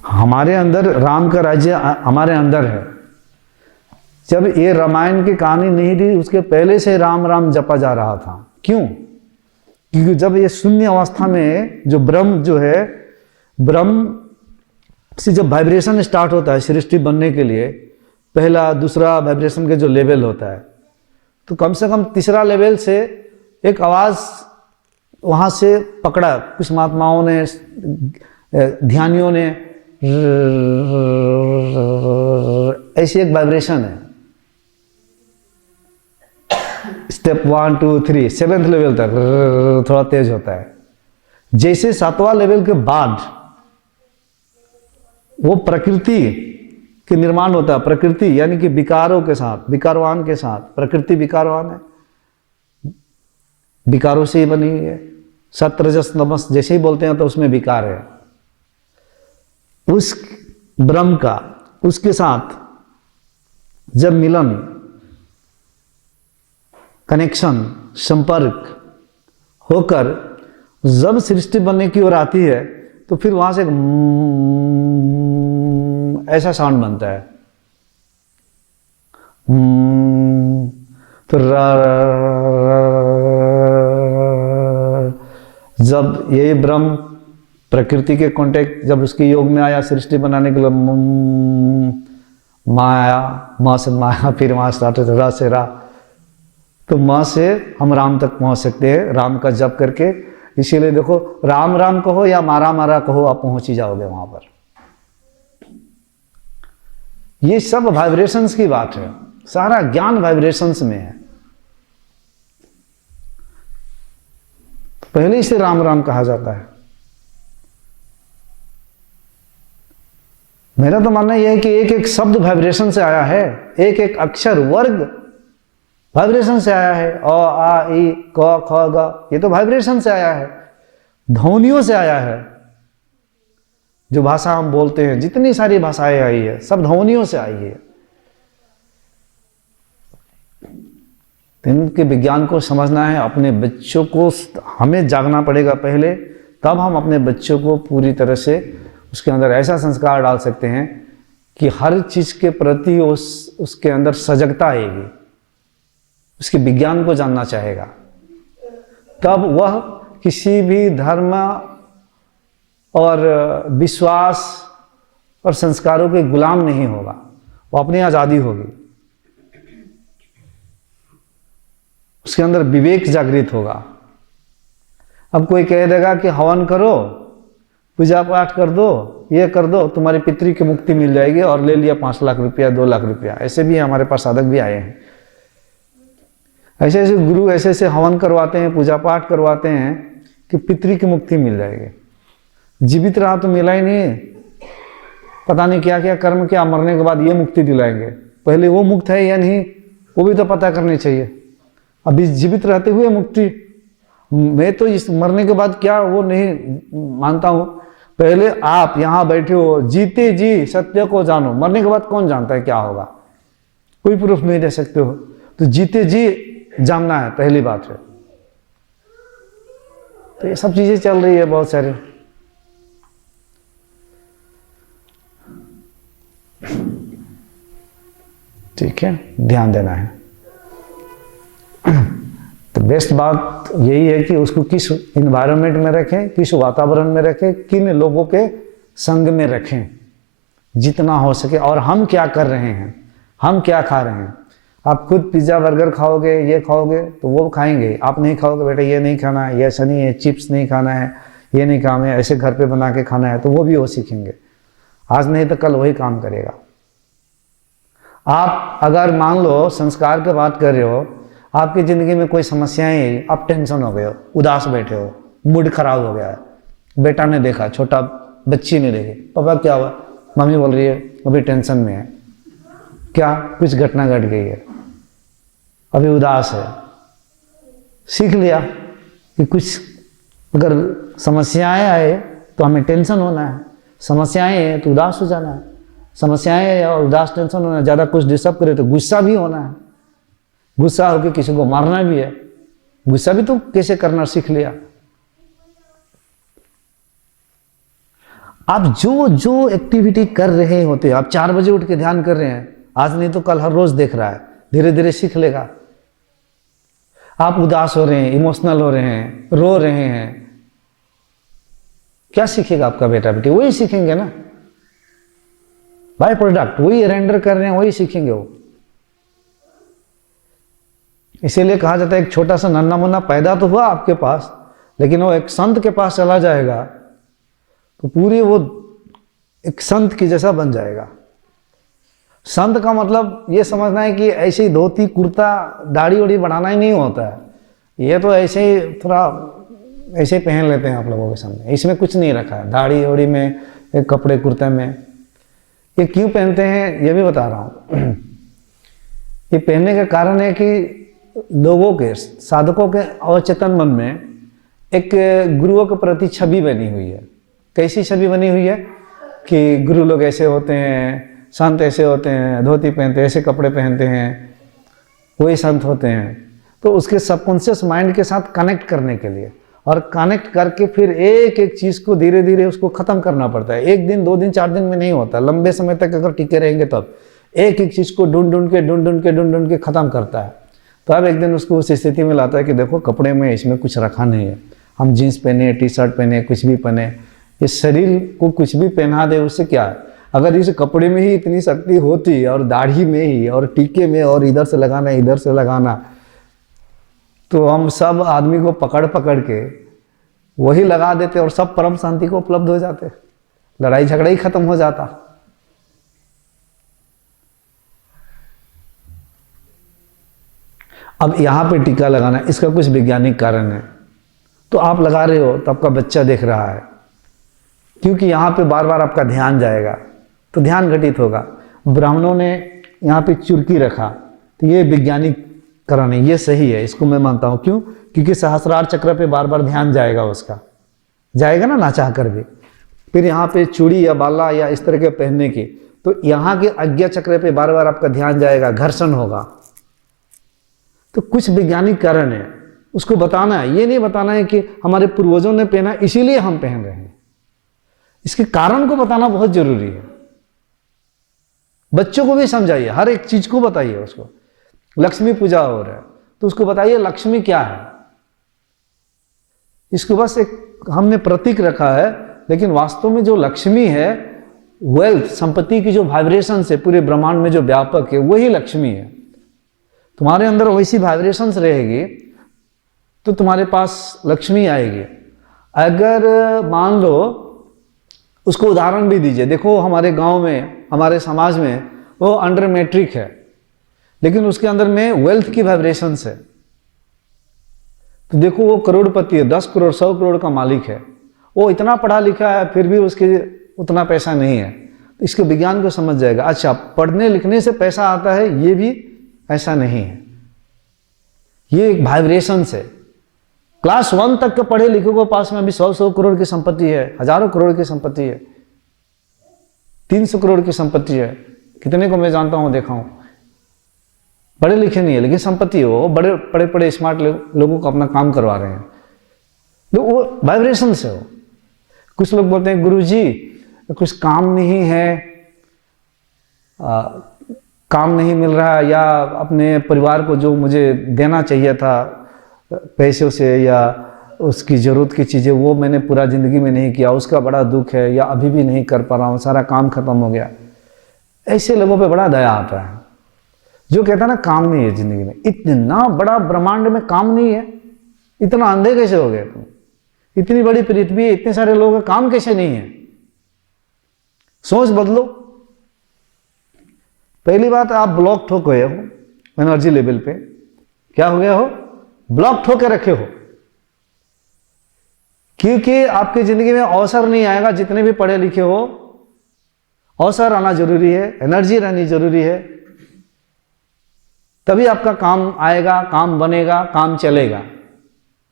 हमारे अंदर राम का राज्य हमारे अंदर है। जब ये रामायण की कहानी नहीं थी उसके पहले से राम राम जपा जा रहा था। क्यों? क्योंकि जब ये शून्य अवस्था में जो ब्रह्म जो है, ब्रह्म से जब वाइब्रेशन स्टार्ट होता है सृष्टि बनने के लिए, पहला दूसरा वाइब्रेशन के जो लेवल होता है, तो कम से कम तीसरा लेवल से एक आवाज़ वहाँ से पकड़ा। कुछ महात्माओं ने, ध्यानियों ने, ऐसी एक वाइब्रेशन है। स्टेप 1 2 3 7th लेवल तक थोड़ा तेज होता है। जैसे 7वां लेवल के बाद वो प्रकृति के निर्माण होता है। प्रकृति यानी कि विकारों के साथ, विकारवान के साथ, प्रकृति विकारवान है, विकारों से ही बनी हुई है। सत्य रजस तमस जैसे ही बोलते हैं तो उसमें विकार है। उस ब्रह्म का उसके साथ जब मिलन, कनेक्शन, संपर्क होकर जब सृष्टि बनने की ओर आती है तो फिर वहां से ऐसा साउंड बनता है। तो जब यही ब्रह्म प्रकृति के कांटेक्ट, जब उसके योग में आया सृष्टि बनाने के लिए, माँ आया, माँ से माया, फिर वहाँ स्टार्ट रा से रा, तो माँ से हम राम तक पहुँच सकते हैं राम का जप करके। इसीलिए देखो, राम राम कहो या मारा मारा कहो, आप पहुँच ही जाओगे वहाँ पर। ये सब वाइब्रेशंस की बात है, सारा ज्ञान वाइब्रेशंस में है। पहले इसे राम राम कहा जाता है। मेरा तो मानना यह है कि एक एक शब्द वाइब्रेशन से आया है, एक एक अक्षर वर्ग वाइब्रेशन से आया है। अ आ ई क ख ग, ये तो वाइब्रेशन से आया है, ध्वनियों से आया है। जो भाषा हम बोलते हैं, जितनी सारी भाषाएं आई है, सब ध्वनियों से आई है। इनके विज्ञान को समझना है, अपने बच्चों को हमें जागना पड़ेगा पहले, तब हम अपने बच्चों को पूरी तरह से उसके अंदर ऐसा संस्कार डाल सकते हैं कि हर चीज के प्रति उसके अंदर सजगता आएगी, उसके विज्ञान को जानना चाहेगा। तब वह किसी भी धर्म और विश्वास और संस्कारों के गुलाम नहीं होगा, वो अपनी आज़ादी होगी। उसके अंदर विवेक जागृत होगा। अब कोई कह देगा कि हवन करो, पूजा पाठ कर दो, ये कर दो, तुम्हारी पितरी की मुक्ति मिल जाएगी, और ले लिया 5 लाख रुपया, 2 लाख रुपया। ऐसे भी हमारे पास साधक भी आए हैं। ऐसे ऐसे गुरु ऐसे ऐसे हवन करवाते हैं, पूजा पाठ करवाते हैं कि पितरी की मुक्ति मिल जाएगी। जीवित रहा तो मिला ही नहीं, पता नहीं क्या क्या कर्म किया, मरने के बाद ये मुक्ति दिलाएंगे। पहले वो मुक्त है या नहीं, वो भी तो पता करनी चाहिए। अभी जीवित रहते हुए मुक्ति, मैं तो इस मरने के बाद क्या, वो नहीं मानता हूं। पहले आप यहां बैठे हो, जीते जी सत्य को जानो। मरने के बाद कौन जानता है क्या होगा, कोई प्रूफ नहीं दे सकते हो। तो जीते जी जानना है, पहली बात है। तो ये सब चीजें चल रही है बहुत सारी। ठीक है, ध्यान देना है। तो बेस्ट बात यही है कि उसको किस इन्वायरमेंट में रखें, किस वातावरण में रखें, किन लोगों के संग में रखें जितना हो सके, और हम क्या कर रहे हैं, हम क्या खा रहे हैं। आप खुद पिज्ज़ा बर्गर खाओगे, ये खाओगे, तो वो खाएंगे। आप नहीं खाओगे, बेटा ये नहीं खाना है, ये ऐसा नहीं है, चिप्स नहीं खाना है, ये नहीं खाना है, ऐसे घर पे बना के खाना है, तो वो भी वो सीखेंगे। आज नहीं तो कल वही काम करेगा। आप अगर मान लो संस्कार की बात कर रहे हो, आपकी ज़िंदगी में कोई समस्याएं, आप टेंशन हो गए हो, उदास बैठे हो, मूड खराब हो गया है, बेटा ने देखा, छोटा बच्ची ने देखी, पापा क्या हुआ, मम्मी बोल रही है अभी टेंशन में है, क्या कुछ घटना घट गई है, अभी उदास है। सीख लिया कि कुछ अगर समस्याएं आए तो हमें टेंशन होना है, समस्याएं हैं तो उदास हो जाना है, समस्याएं और उदास टेंशन होना है, ज़्यादा कुछ डिस्टर्ब करे तो गुस्सा भी होना है, गुस्सा होकर किसी को मारना भी है, गुस्सा भी तो कैसे करना सीख लिया। आप जो जो एक्टिविटी कर रहे होते हैं, आप 4 बजे उठ के ध्यान कर रहे हैं, आज नहीं तो कल हर रोज देख रहा है, धीरे धीरे सीख लेगा। आप उदास हो रहे हैं, इमोशनल हो रहे हैं, रो रहे हैं, क्या सीखेगा आपका बेटा बेटी? वही सीखेंगे ना, बाय प्रोडक्ट वही रेंडर कर रहे हैं, वही सीखेंगे वो। इसीलिए कहा जाता है एक छोटा सा नन्हा मुन्ना पैदा तो हुआ आपके पास, लेकिन वो एक संत के पास चला जाएगा तो पूरी वो एक संत की जैसा बन जाएगा। संत का मतलब ये समझना है कि ऐसे ही धोती कुर्ता दाढ़ी उड़ी बढ़ाना ही नहीं होता है, ये तो ऐसे ही थोड़ा ऐसे ही पहन लेते हैं आप लोगों के सामने, इसमें कुछ नहीं रखा है। दाढ़ी उड़ी में, एक कपड़े कुर्ते में, ये क्यों पहनते हैं ये भी बता रहा हूँ। ये पहनने का कारण है कि लोगों के, साधकों के अवचेतन मन में एक गुरुओं के प्रति छवि बनी हुई है। कैसी छवि बनी हुई है कि गुरु लोग ऐसे होते हैं, संत ऐसे होते हैं, धोती पहनते हैं, ऐसे कपड़े पहनते हैं, वही संत होते हैं। तो उसके सबकॉन्शियस माइंड के साथ कनेक्ट करने के लिए, और कनेक्ट करके फिर एक एक चीज़ को धीरे धीरे उसको ख़त्म करना पड़ता है। 1 दिन 2 दिन 4 दिन में नहीं होता, लंबे समय तक अगर टिके रहेंगे तब एक एक चीज़ को ढूंढ ढूंढ के ख़त्म करता है। तो अब एक दिन उसको उस स्थिति में लाता है कि देखो कपड़े में इसमें कुछ रखा नहीं है, हम जीन्स पहने, टी शर्ट पहने, कुछ भी पहने, ये शरीर को कुछ भी पहना दे उससे क्या है। अगर इस कपड़े में ही इतनी शक्ति होती और दाढ़ी में ही और टीके में और इधर से लगाना इधर से लगाना, तो हम सब आदमी को पकड़ पकड़ के वही लगा देते और सब परम शांति को उपलब्ध हो जाते, लड़ाई झगड़ा ही खत्म हो जाता। अब यहाँ पे टीका लगाना, इसका कुछ वैज्ञानिक कारण है। तो आप लगा रहे हो तो आपका बच्चा देख रहा है, क्योंकि यहाँ पे बार बार आपका ध्यान जाएगा तो ध्यान घटित होगा। ब्राह्मणों ने यहाँ पे चुरकी रखा तो ये वैज्ञानिक कारण है, ये सही है, इसको मैं मानता हूँ। क्यों? क्योंकि सहस्रार चक्र पे बार बार ध्यान जाएगा, उसका जाएगा ना चाह कर भी। फिर यहाँ पे चूड़ी या बाला या इस तरह के पहनने की, तो यहाँ के आज्ञा चक्र पे बार बार आपका ध्यान जाएगा, घर्षण होगा। तो कुछ वैज्ञानिक कारण है, उसको बताना है। ये नहीं बताना है कि हमारे पूर्वजों ने पहना इसीलिए हम पहन रहे हैं, इसके कारण को बताना बहुत जरूरी है। बच्चों को भी समझाइए, हर एक चीज को बताइए उसको। लक्ष्मी पूजा हो रहा है तो उसको बताइए लक्ष्मी क्या है। इसको बस एक हमने प्रतीक रखा है, लेकिन वास्तव में जो लक्ष्मी है, वेल्थ, संपत्ति की जो वाइब्रेशंस है पूरे ब्रह्मांड में जो व्यापक है, वही लक्ष्मी है। तुम्हारे अंदर वैसी वाइब्रेशंस रहेगी तो तुम्हारे पास लक्ष्मी आएगी। अगर मान लो, उसको उदाहरण भी दीजिए, देखो हमारे गांव में, हमारे समाज में वो अंडर मैट्रिक है, लेकिन उसके अंदर में वेल्थ की वाइब्रेशंस है। तो देखो वो करोड़पति है, 10 करोड़ 100 करोड़ का मालिक है, वो इतना पढ़ा लिखा है फिर भी उसके उतना पैसा नहीं है। तो इसके विज्ञान को समझ जाएगा, अच्छा पढ़ने लिखने से पैसा आता है, ये भी ऐसा नहीं है, ये एक वाइब्रेशंस है। क्लास 1 तक के पढ़े लिखे के पास में अभी 100 करोड़ की संपत्ति है, हजारों करोड़ की संपत्ति है, 300 करोड़ की संपत्ति है। कितने को मैं जानता हूं, देखा हूं, पढ़े लिखे नहीं है लेकिन संपत्ति हो, बड़े बड़े बड़े स्मार्ट लोगों को अपना काम करवा रहे हैं। तो वो वाइब्रेशन से हो। कुछ लोग बोलते हैं गुरुजी कुछ काम नहीं है, काम नहीं मिल रहा, या अपने परिवार को जो मुझे देना चाहिए था पैसों से या उसकी ज़रूरत की चीज़ें, वो मैंने पूरा ज़िंदगी में नहीं किया, उसका बड़ा दुख है, या अभी भी नहीं कर पा रहा हूँ, सारा काम खत्म हो गया। ऐसे लोगों पे बड़ा दया आता है, जो कहता है ना काम नहीं है ज़िंदगी में। इतना बड़ा ब्रह्मांड में काम नहीं है, इतना अंधे कैसे हो गए तुम? इतनी बड़ी पृथ्वी है, इतने सारे लोग, काम कैसे नहीं है? सोच बदलो। पहली बात, आप ब्लॉक ठोक गए हो एनर्जी लेवल पे। क्या हो गया हो? ब्लॉक ठोके रखे हो, क्योंकि आपकी जिंदगी में अवसर नहीं आएगा। जितने भी पढ़े लिखे हो, अवसर आना जरूरी है, एनर्जी रहनी जरूरी है, तभी आपका काम आएगा, काम बनेगा, काम चलेगा,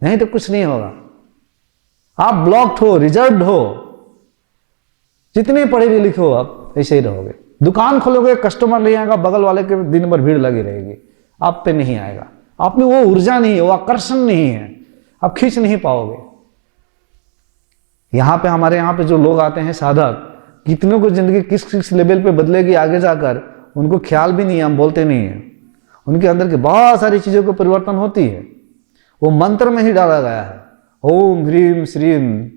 नहीं तो कुछ नहीं होगा। आप ब्लॉक्ड हो, रिजर्व्ड हो, जितने पढ़े भी लिखे हो आप ऐसे ही रहोगे। दुकान खोलोगे, कस्टमर नहीं आएगा, बगल वाले के दिन भर भीड़ लगी रहेगी, आप पे नहीं आएगा। आप में वो ऊर्जा नहीं है, वो आकर्षण नहीं है, आप खींच नहीं पाओगे। यहाँ पे हमारे यहाँ पे जो लोग आते हैं साधक, कितनों को जिंदगी किस किस लेवल पे बदलेगी आगे जाकर उनको ख्याल भी नहीं है, हम बोलते नहीं है। उनके अंदर की बहुत सारी चीजों को परिवर्तन होती है, वो मंत्र में ही डाला गया है, ओम ह्रीम श्रीम।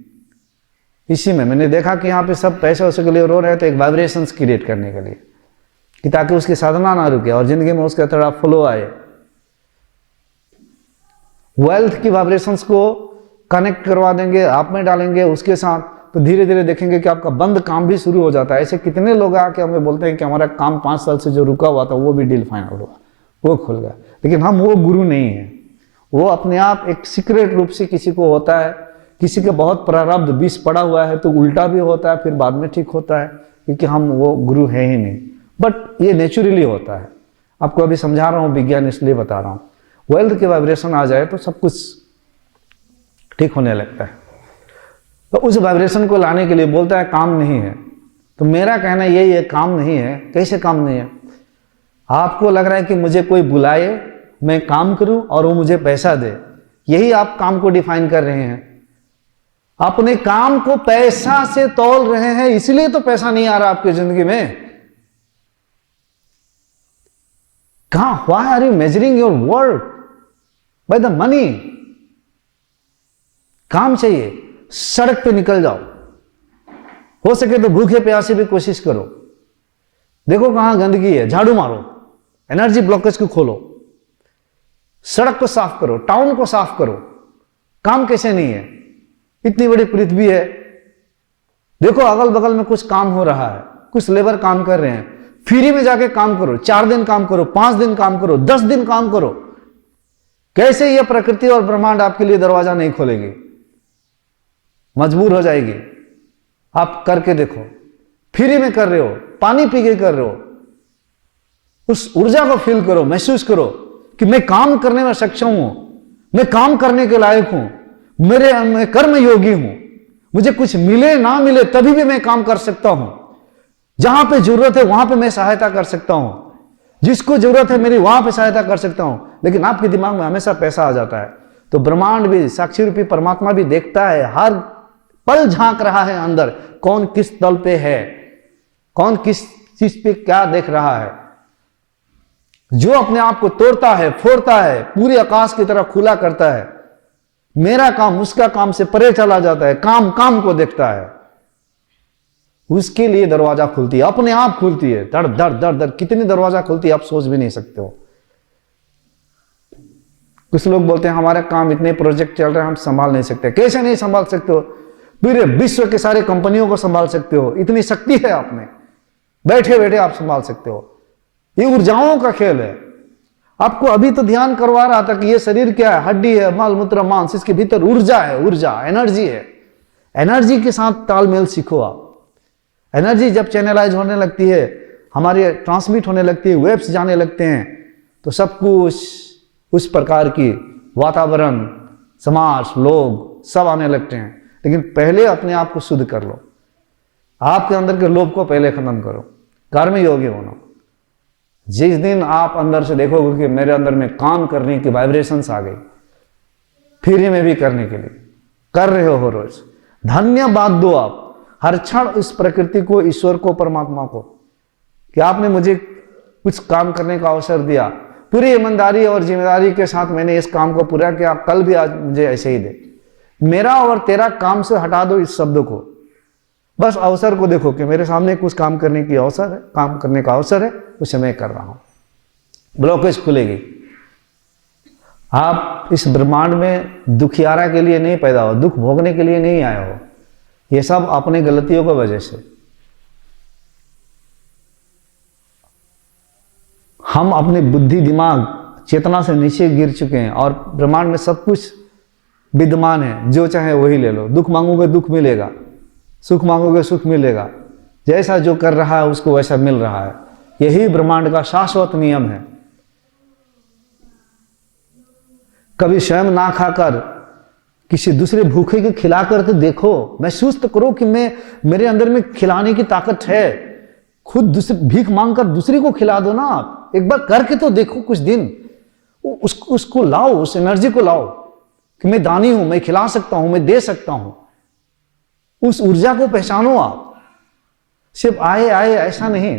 इसी में मैंने देखा कि यहाँ पे सब पैसे वैसे के लिए रो रहे थे, एक वाइब्रेशंस क्रिएट करने के लिए, कि ताकि उसकी साधना ना रुके और जिंदगी में उसका थोड़ा फ्लो आए। वेल्थ की वाइब्रेशंस को कनेक्ट करवा देंगे, आप में डालेंगे उसके साथ, तो धीरे धीरे देखेंगे कि आपका बंद काम भी शुरू हो जाता है। ऐसे कितने लोग आके हमें बोलते हैं कि हमारा काम 5 साल से जो रुका हुआ था वो भी डील फाइनल हुआ, वो खुल गया। लेकिन हम वो गुरु नहीं है, वो अपने आप एक सीक्रेट रूप से किसी को होता है, किसी के बहुत प्रारब्ध विष पड़ा हुआ है तो उल्टा भी होता है, फिर बाद में ठीक होता है, क्योंकि हम वो गुरु है ही नहीं। बट ये नेचुरली होता है, आपको अभी समझा रहा हूँ, विज्ञान इसलिए बता रहा हूँ। वेल्थ के वाइब्रेशन आ जाए तो सब कुछ ठीक होने लगता है। तो उस वाइब्रेशन को लाने के लिए बोलता है काम नहीं है। तो मेरा कहना यही है, काम नहीं है। कैसे काम नहीं है? आपको लग रहा है कि मुझे कोई बुलाए, मैं काम करूं और वो मुझे पैसा दे, यही आप काम को डिफाइन कर रहे हैं। अपने काम को पैसा से तौल रहे हैं, इसलिए तो पैसा नहीं आ रहा आपकी जिंदगी में। कहां, why are you measuring your worth by the money? काम चाहिए, सड़क पे निकल जाओ, हो सके तो भूखे प्यासे भी कोशिश करो, देखो कहां गंदगी है, झाड़ू मारो, एनर्जी ब्लॉकेज को खोलो, सड़क को साफ करो, टाउन को साफ करो। काम कैसे नहीं है? इतनी बड़ी पृथ्वी है, देखो अगल बगल में कुछ काम हो रहा है, कुछ लेबर काम कर रहे हैं, फ्री में जाके काम करो, 4 दिन काम करो, 5 दिन काम करो, 10 दिन काम करो। कैसे यह प्रकृति और ब्रह्मांड आपके लिए दरवाजा नहीं खोलेगी, मजबूर हो जाएगी। आप करके देखो, फ्री में कर रहे हो, पानी पी के कर रहे हो, उस ऊर्जा को फील करो, महसूस करो कि मैं काम करने में सक्षम हूं, मैं काम करने के लायक हूं, मैं कर्म योगी हूं, मुझे कुछ मिले ना मिले तभी भी मैं काम कर सकता हूं। जहां पे जरूरत है वहां पे मैं सहायता कर सकता हूं, जिसको जरूरत है मेरी वहां पे सहायता कर सकता हूं। लेकिन आपके दिमाग में हमेशा पैसा आ जाता है। तो ब्रह्मांड भी, साक्षी रूपी परमात्मा भी देखता है, हर पल झांक रहा है अंदर, कौन किस तल पे है, कौन किस चीज पे क्या देख रहा है। जो अपने आप को तोड़ता है, फोड़ता है, पूरे आकाश की तरह खुला करता है, मेरा काम उसका काम से परे चला जाता है, काम काम को देखता है, उसके लिए दरवाजा खुलती है, अपने आप खुलती है। धड़ धड़ धड़ धड़ कितनी दरवाजा खुलती है आप सोच भी नहीं सकते हो। कुछ लोग बोलते हैं हमारा काम, इतने प्रोजेक्ट चल रहे हैं हम संभाल नहीं सकते। कैसे नहीं संभाल सकते हो? पूरे विश्व के सारे कंपनियों को संभाल सकते हो, इतनी शक्ति है आप में, बैठे बैठे आप संभाल सकते हो। ये ऊर्जाओं का खेल है। आपको अभी तो ध्यान करवा रहा था कि ये शरीर क्या है, हड्डी है, माल मूत्र मांस, इसके भीतर ऊर्जा है, ऊर्जा एनर्जी है। एनर्जी के साथ तालमेल सीखो आप। एनर्जी जब चैनलाइज होने लगती है, हमारी ट्रांसमिट होने लगती है, वेव्स जाने लगते हैं, तो सब कुछ उस प्रकार की वातावरण, समाज, लोग सब आने लगते हैं। लेकिन पहले अपने आप को शुद्ध कर लो, आपके अंदर के लोभ को पहले खत्म करो, कर्म योगी होना। जिस दिन आप अंदर से देखोगे कि मेरे अंदर में काम करने की वाइब्रेशंस आ गई, फ्री में भी करने के लिए कर रहे हो रोज, धन्यवाद दो आप हर क्षण इस प्रकृति को, ईश्वर को, परमात्मा को, कि आपने मुझे कुछ काम करने का अवसर दिया। पूरी ईमानदारी और जिम्मेदारी के साथ मैंने इस काम को पूरा किया, कल भी आज मुझे ऐसे ही दे। मेरा और तेरा काम से हटा दो इस शब्द को, बस अवसर को देखो कि मेरे सामने कुछ काम करने की अवसर है, काम करने का अवसर है, उसे मैं कर रहा हूं। ब्लॉकेज खुलेगी। आप इस ब्रह्मांड में दुखियारा के लिए नहीं पैदा हो, दुख भोगने के लिए नहीं आए हो। ये सब अपने गलतियों की वजह से। हम अपनी बुद्धि, दिमाग, चेतना से नीचे गिर चुके हैं और ब्रह्मांड में सब कुछ विद्यमान है, जो चाहे वही ले लो। दुख मांगोगे दुख मिलेगा, सुख मांगोगे सुख मिलेगा। जैसा जो कर रहा है उसको वैसा मिल रहा है। यही ब्रह्मांड का शाश्वत नियम है। कभी स्वयं ना खाकर किसी दूसरे भूखे को खिला कर तो देखो, महसूस तो करो कि मैं, मेरे अंदर में खिलाने की ताकत है। खुद दूसरे भीख मांग कर दूसरे को खिला दो ना, आप एक बार करके तो देखो कुछ दिन, उसको लाओ, उस एनर्जी को लाओ कि मैं दानी हूं, मैं खिला सकता हूं, मैं दे सकता हूं। उस ऊर्जा को पहचानो आप। सिर्फ आए आए ऐसा नहीं,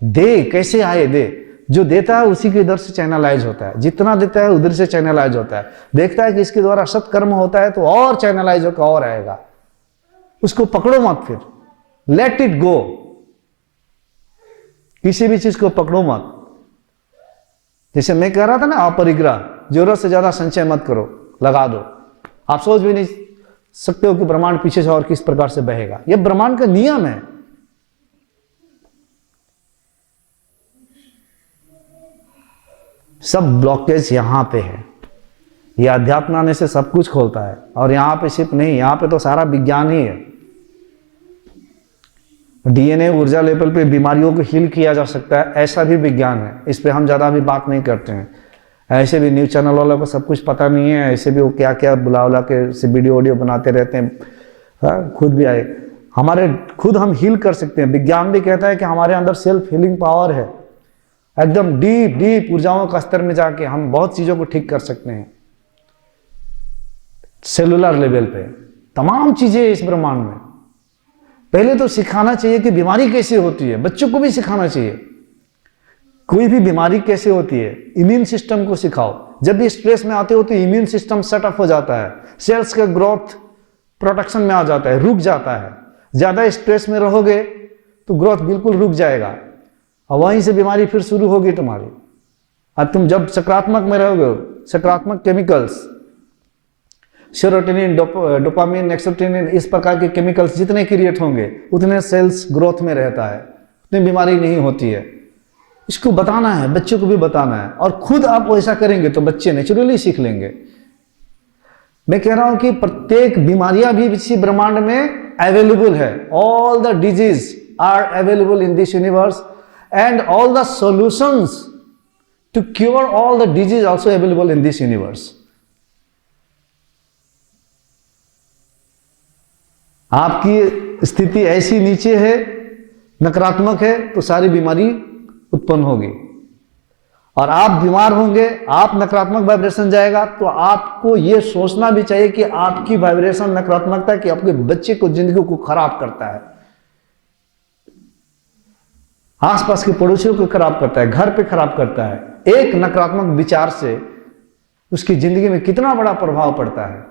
दे, कैसे आए दे। जो देता है उसी के इधर से चैनलाइज होता है, जितना देता है उधर से चैनलाइज होता है। देखता है कि इसके द्वारा सत्कर्म होता है तो और चैनलाइज होकर और आएगा। उसको पकड़ो मत, फिर लेट इट गो। किसी भी चीज को पकड़ो मत। जैसे मैं कह रहा था ना, अपरिग्रह, जरूरत से ज्यादा संचय मत करो, लगा दो। आप सोच भी नहीं सकते हो कि ब्रह्मांड पीछे से और किस प्रकार से बहेगा। यह ब्रह्मांड का नियम है। सब ब्लॉकेज यहां पे है। यह अध्यात्म आने से सब कुछ खोलता है। और यहां पे सिर्फ नहीं, यहां पे तो सारा विज्ञान ही है। डीएनए ऊर्जा लेवल पे बीमारियों को हील किया जा सकता है, ऐसा भी विज्ञान है। इस पे हम ज़्यादा भी बात नहीं करते हैं। ऐसे भी न्यूज़ चैनल वालों को सब कुछ पता नहीं है। ऐसे भी वो क्या क्या बुला के से वीडियो बनाते रहते हैं। हाँ, खुद भी आए, हमारे खुद हम हील कर सकते हैं। विज्ञान भी कहता है कि हमारे अंदर सेल्फ हीलिंग पावर है। एकदम डीप डीप ऊर्जाओं का स्तर में जाके हम बहुत चीज़ों को ठीक कर सकते हैं। सेलुलर लेवल पे तमाम चीज़ें इस ब्रह्मांड में। पहले तो सिखाना चाहिए कि बीमारी कैसे होती है। बच्चों को भी सिखाना चाहिए कोई भी बीमारी कैसे होती है। इम्यून सिस्टम को सिखाओ। जब भी स्ट्रेस में आते हो तो इम्यून सिस्टम सेट अप हो जाता है, सेल्स का ग्रोथ प्रोटेक्शन में आ जाता है, रुक जाता है। ज्यादा स्ट्रेस में रहोगे तो ग्रोथ बिल्कुल रुक जाएगा और वहीं से बीमारी फिर शुरू होगी तुम्हारी। और तुम जब सकारात्मक में रहोगे, सकारात्मक केमिकल्स, सेरोटोनिन, डोपामिन, एक्सोटिनिन, इस प्रकार के केमिकल्स जितने क्रिएट होंगे उतने सेल्स ग्रोथ में रहता है, उतनी बीमारी नहीं होती है। इसको बताना है, बच्चों को भी बताना है। और खुद आप वैसा करेंगे तो बच्चे नेचुरली सीख लेंगे। मैं कह रहा हूं कि प्रत्येक बीमारियां भी इसी ब्रह्मांड में अवेलेबल है। All the disease are available in this universe and all the solutions to cure all the disease also available in this universe. आपकी स्थिति ऐसी नीचे है, नकारात्मक है, तो सारी बीमारी उत्पन्न होगी। और आप बीमार होंगे, आप नकारात्मक वाइब्रेशन जाएगा, तो आपको यह सोचना भी चाहिए कि आपकी वाइब्रेशन नकारात्मकता कि आपके बच्चे को, जिंदगी को खराब करता है, आसपास के पड़ोसियों को खराब करता है, घर पे खराब करता है। एक नकारात्मक विचार से उसकी जिंदगी में कितना बड़ा प्रभाव पड़ता है।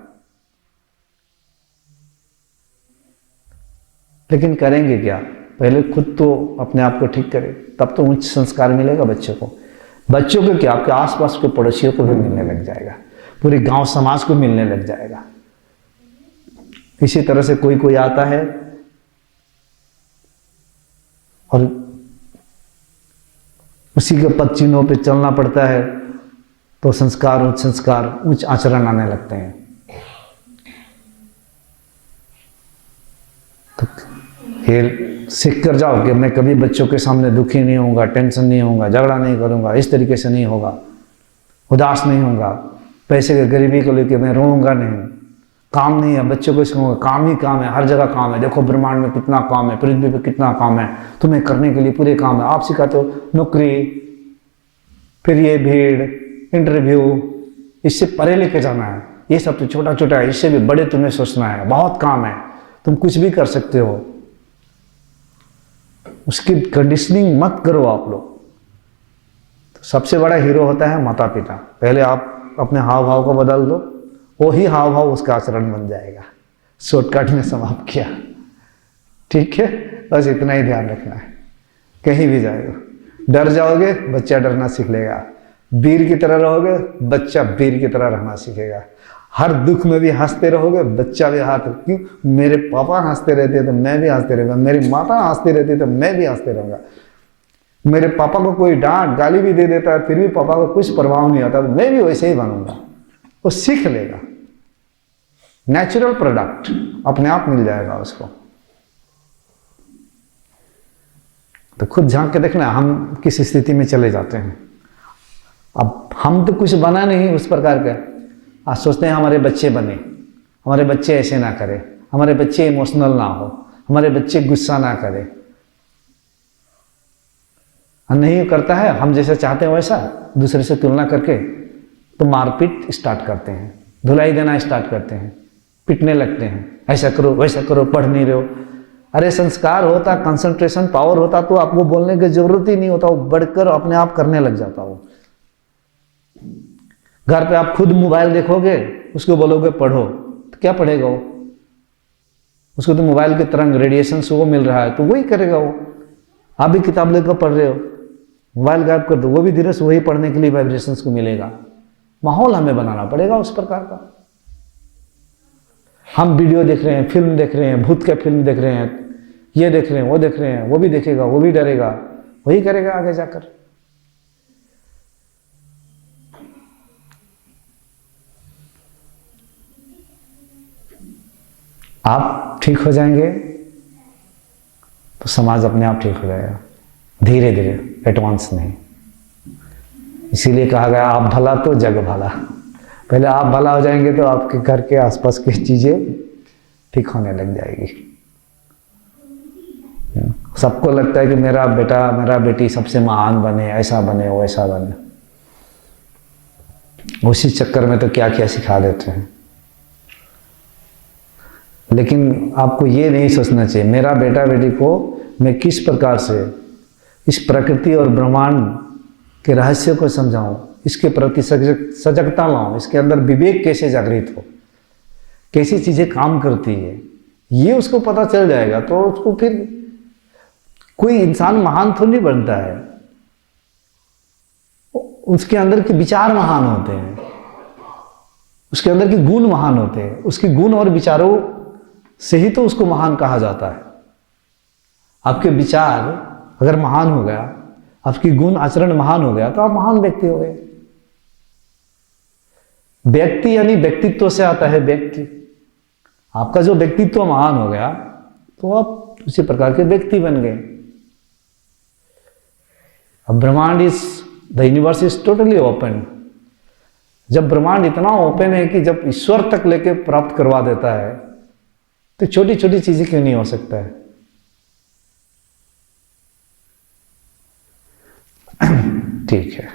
लेकिन करेंगे क्या? पहले खुद तो अपने आप को ठीक करें, तब तो उच्च संस्कार मिलेगा बच्चों को। बच्चों को क्या, आपके आसपास के पड़ोसियों को भी मिलने लग जाएगा, पूरे गांव समाज को मिलने लग जाएगा। इसी तरह से कोई कोई आता है और उसी के पद चिन्हों पे चलना पड़ता है, तो संस्कार, उच्च संस्कार, उच्च आचरण आने लगते हैं। तो फिर सीख कर जाओ कि मैं कभी बच्चों के सामने दुखी नहीं होऊंगा, टेंशन नहीं होऊंगा, झगड़ा नहीं करूंगा, इस तरीके से नहीं होगा, उदास नहीं होगा, पैसे की गरीबी को लेकर मैं रोऊंगा नहीं, काम नहीं है बच्चों को सिखाऊंगा, काम ही काम है, हर जगह काम है, देखो ब्रह्मांड में कितना काम है, पृथ्वी पे कितना काम है, तुम्हें करने के लिए पूरे काम है। आप सिखाते हो नौकरी, फिर ये भीड़, इंटरव्यू, इससे परे लेके जाना है, ये सब तो छोटा छोटा है, इससे भी बड़े तुम्हें सोचना है, बहुत काम है, तुम कुछ भी कर सकते हो। उसकी कंडीशनिंग मत करो आप लोग। तो सबसे बड़ा हीरो होता है माता पिता। पहले आप अपने हाव भाव को बदल दो, वही हाव भाव उसका आचरण बन जाएगा। शॉर्टकट में समाप्त किया, ठीक है? बस इतना ही ध्यान रखना है। कहीं भी जाएगा, डर जाओगे बच्चा डरना सीख लेगा, वीर की तरह रहोगे बच्चा वीर की तरह रहना सीखेगा, हर दुख में भी हंसते रहोगे बच्चा भी क्यों? मेरे पापा हंसते रहते तो मैं भी हंसते रहूंगा, मेरी माता हंसती रहती तो मैं भी हंसते रहूंगा। मेरे पापा को कोई डांट गाली भी दे देता है फिर भी पापा को कुछ प्रभाव नहीं आता, तो मैं भी वैसे ही बनूंगा। वो सीख लेगा, नेचुरल प्रोडक्ट अपने आप मिल जाएगा उसको। तो खुद झांक के देखना हम किस स्थिति में चले जाते हैं। अब हम तो कुछ बना नहीं उस प्रकार का, आज सोचते हैं हमारे बच्चे बने, हमारे बच्चे ऐसे ना करें, हमारे बच्चे इमोशनल ना हो, हमारे बच्चे गुस्सा ना करें। नहीं करता है हम जैसा चाहते हैं वैसा, दूसरे से तुलना करके तो मारपीट स्टार्ट करते हैं, धुलाई देना स्टार्ट करते हैं, पिटने लगते हैं, ऐसा करो वैसा करो, पढ़ नहीं रहे हो। अरे संस्कार होता, कंसंट्रेशन पावर होता तो आपको बोलने की जरूरत ही नहीं होता, वो बढ़कर अपने आप करने लग जाता वो। घर पे आप खुद मोबाइल देखोगे, उसको बोलोगे पढ़ो, तो क्या पढ़ेगा वो? उसको तो मोबाइल के तरंग रेडिएशन से वो मिल रहा है, तो वही करेगा वो। आप भी किताब लेकर पढ़ रहे हो, मोबाइल गायब कर दो, वो भी धीरे से वही पढ़ने के लिए वाइब्रेशंस को मिलेगा। माहौल हमें बनाना पड़ेगा उस प्रकार का। हम वीडियो देख रहे हैं, फिल्म देख रहे हैं, भूत के फिल्म देख रहे हैं, ये देख रहे हैं, वो देख रहे हैं, वो भी देखेगा, वो भी डरेगा, वही करेगा आगे जाकर। आप ठीक हो जाएंगे तो समाज अपने आप ठीक हो जाएगा, धीरे धीरे, एडवांस नहीं। इसीलिए कहा गया आप भला तो जग भला। पहले आप भला हो जाएंगे तो आपके घर के आसपास की चीजें ठीक होने लग जाएगी। सबको लगता है कि मेरा बेटा मेरा बेटी सबसे महान बने, ऐसा बने, वैसा बने। उसी चक्कर में तो क्या क्या सिखा देते हैं। लेकिन आपको ये नहीं सोचना चाहिए मेरा बेटा बेटी को मैं किस प्रकार से इस प्रकृति और ब्रह्मांड के रहस्य को समझाऊं, इसके प्रति सजगता लाऊं, इसके अंदर विवेक कैसे जागृत हो, कैसी चीजें काम करती है, ये उसको पता चल जाएगा। तो उसको फिर कोई इंसान महान तो नहीं बनता है, उसके अंदर के विचार महान होते हैं, उसके अंदर के गुण महान होते हैं। उसके गुण और विचारों से ही तो उसको महान कहा जाता है। आपके विचार अगर महान हो गया, आपकी गुण आचरण महान हो गया, तो आप महान व्यक्ति हो गए। व्यक्ति यानी व्यक्तित्व से आता है व्यक्ति। आपका जो व्यक्तित्व महान हो गया तो आप उसी प्रकार के व्यक्ति बन गए। अब ब्रह्मांड is the universe is totally open. जब ब्रह्मांड इतना ओपन है कि जब ईश्वर तक लेके प्राप्त करवा देता है, तो छोटी छोटी चीजें क्यों नहीं हो सकता है। ठीक है।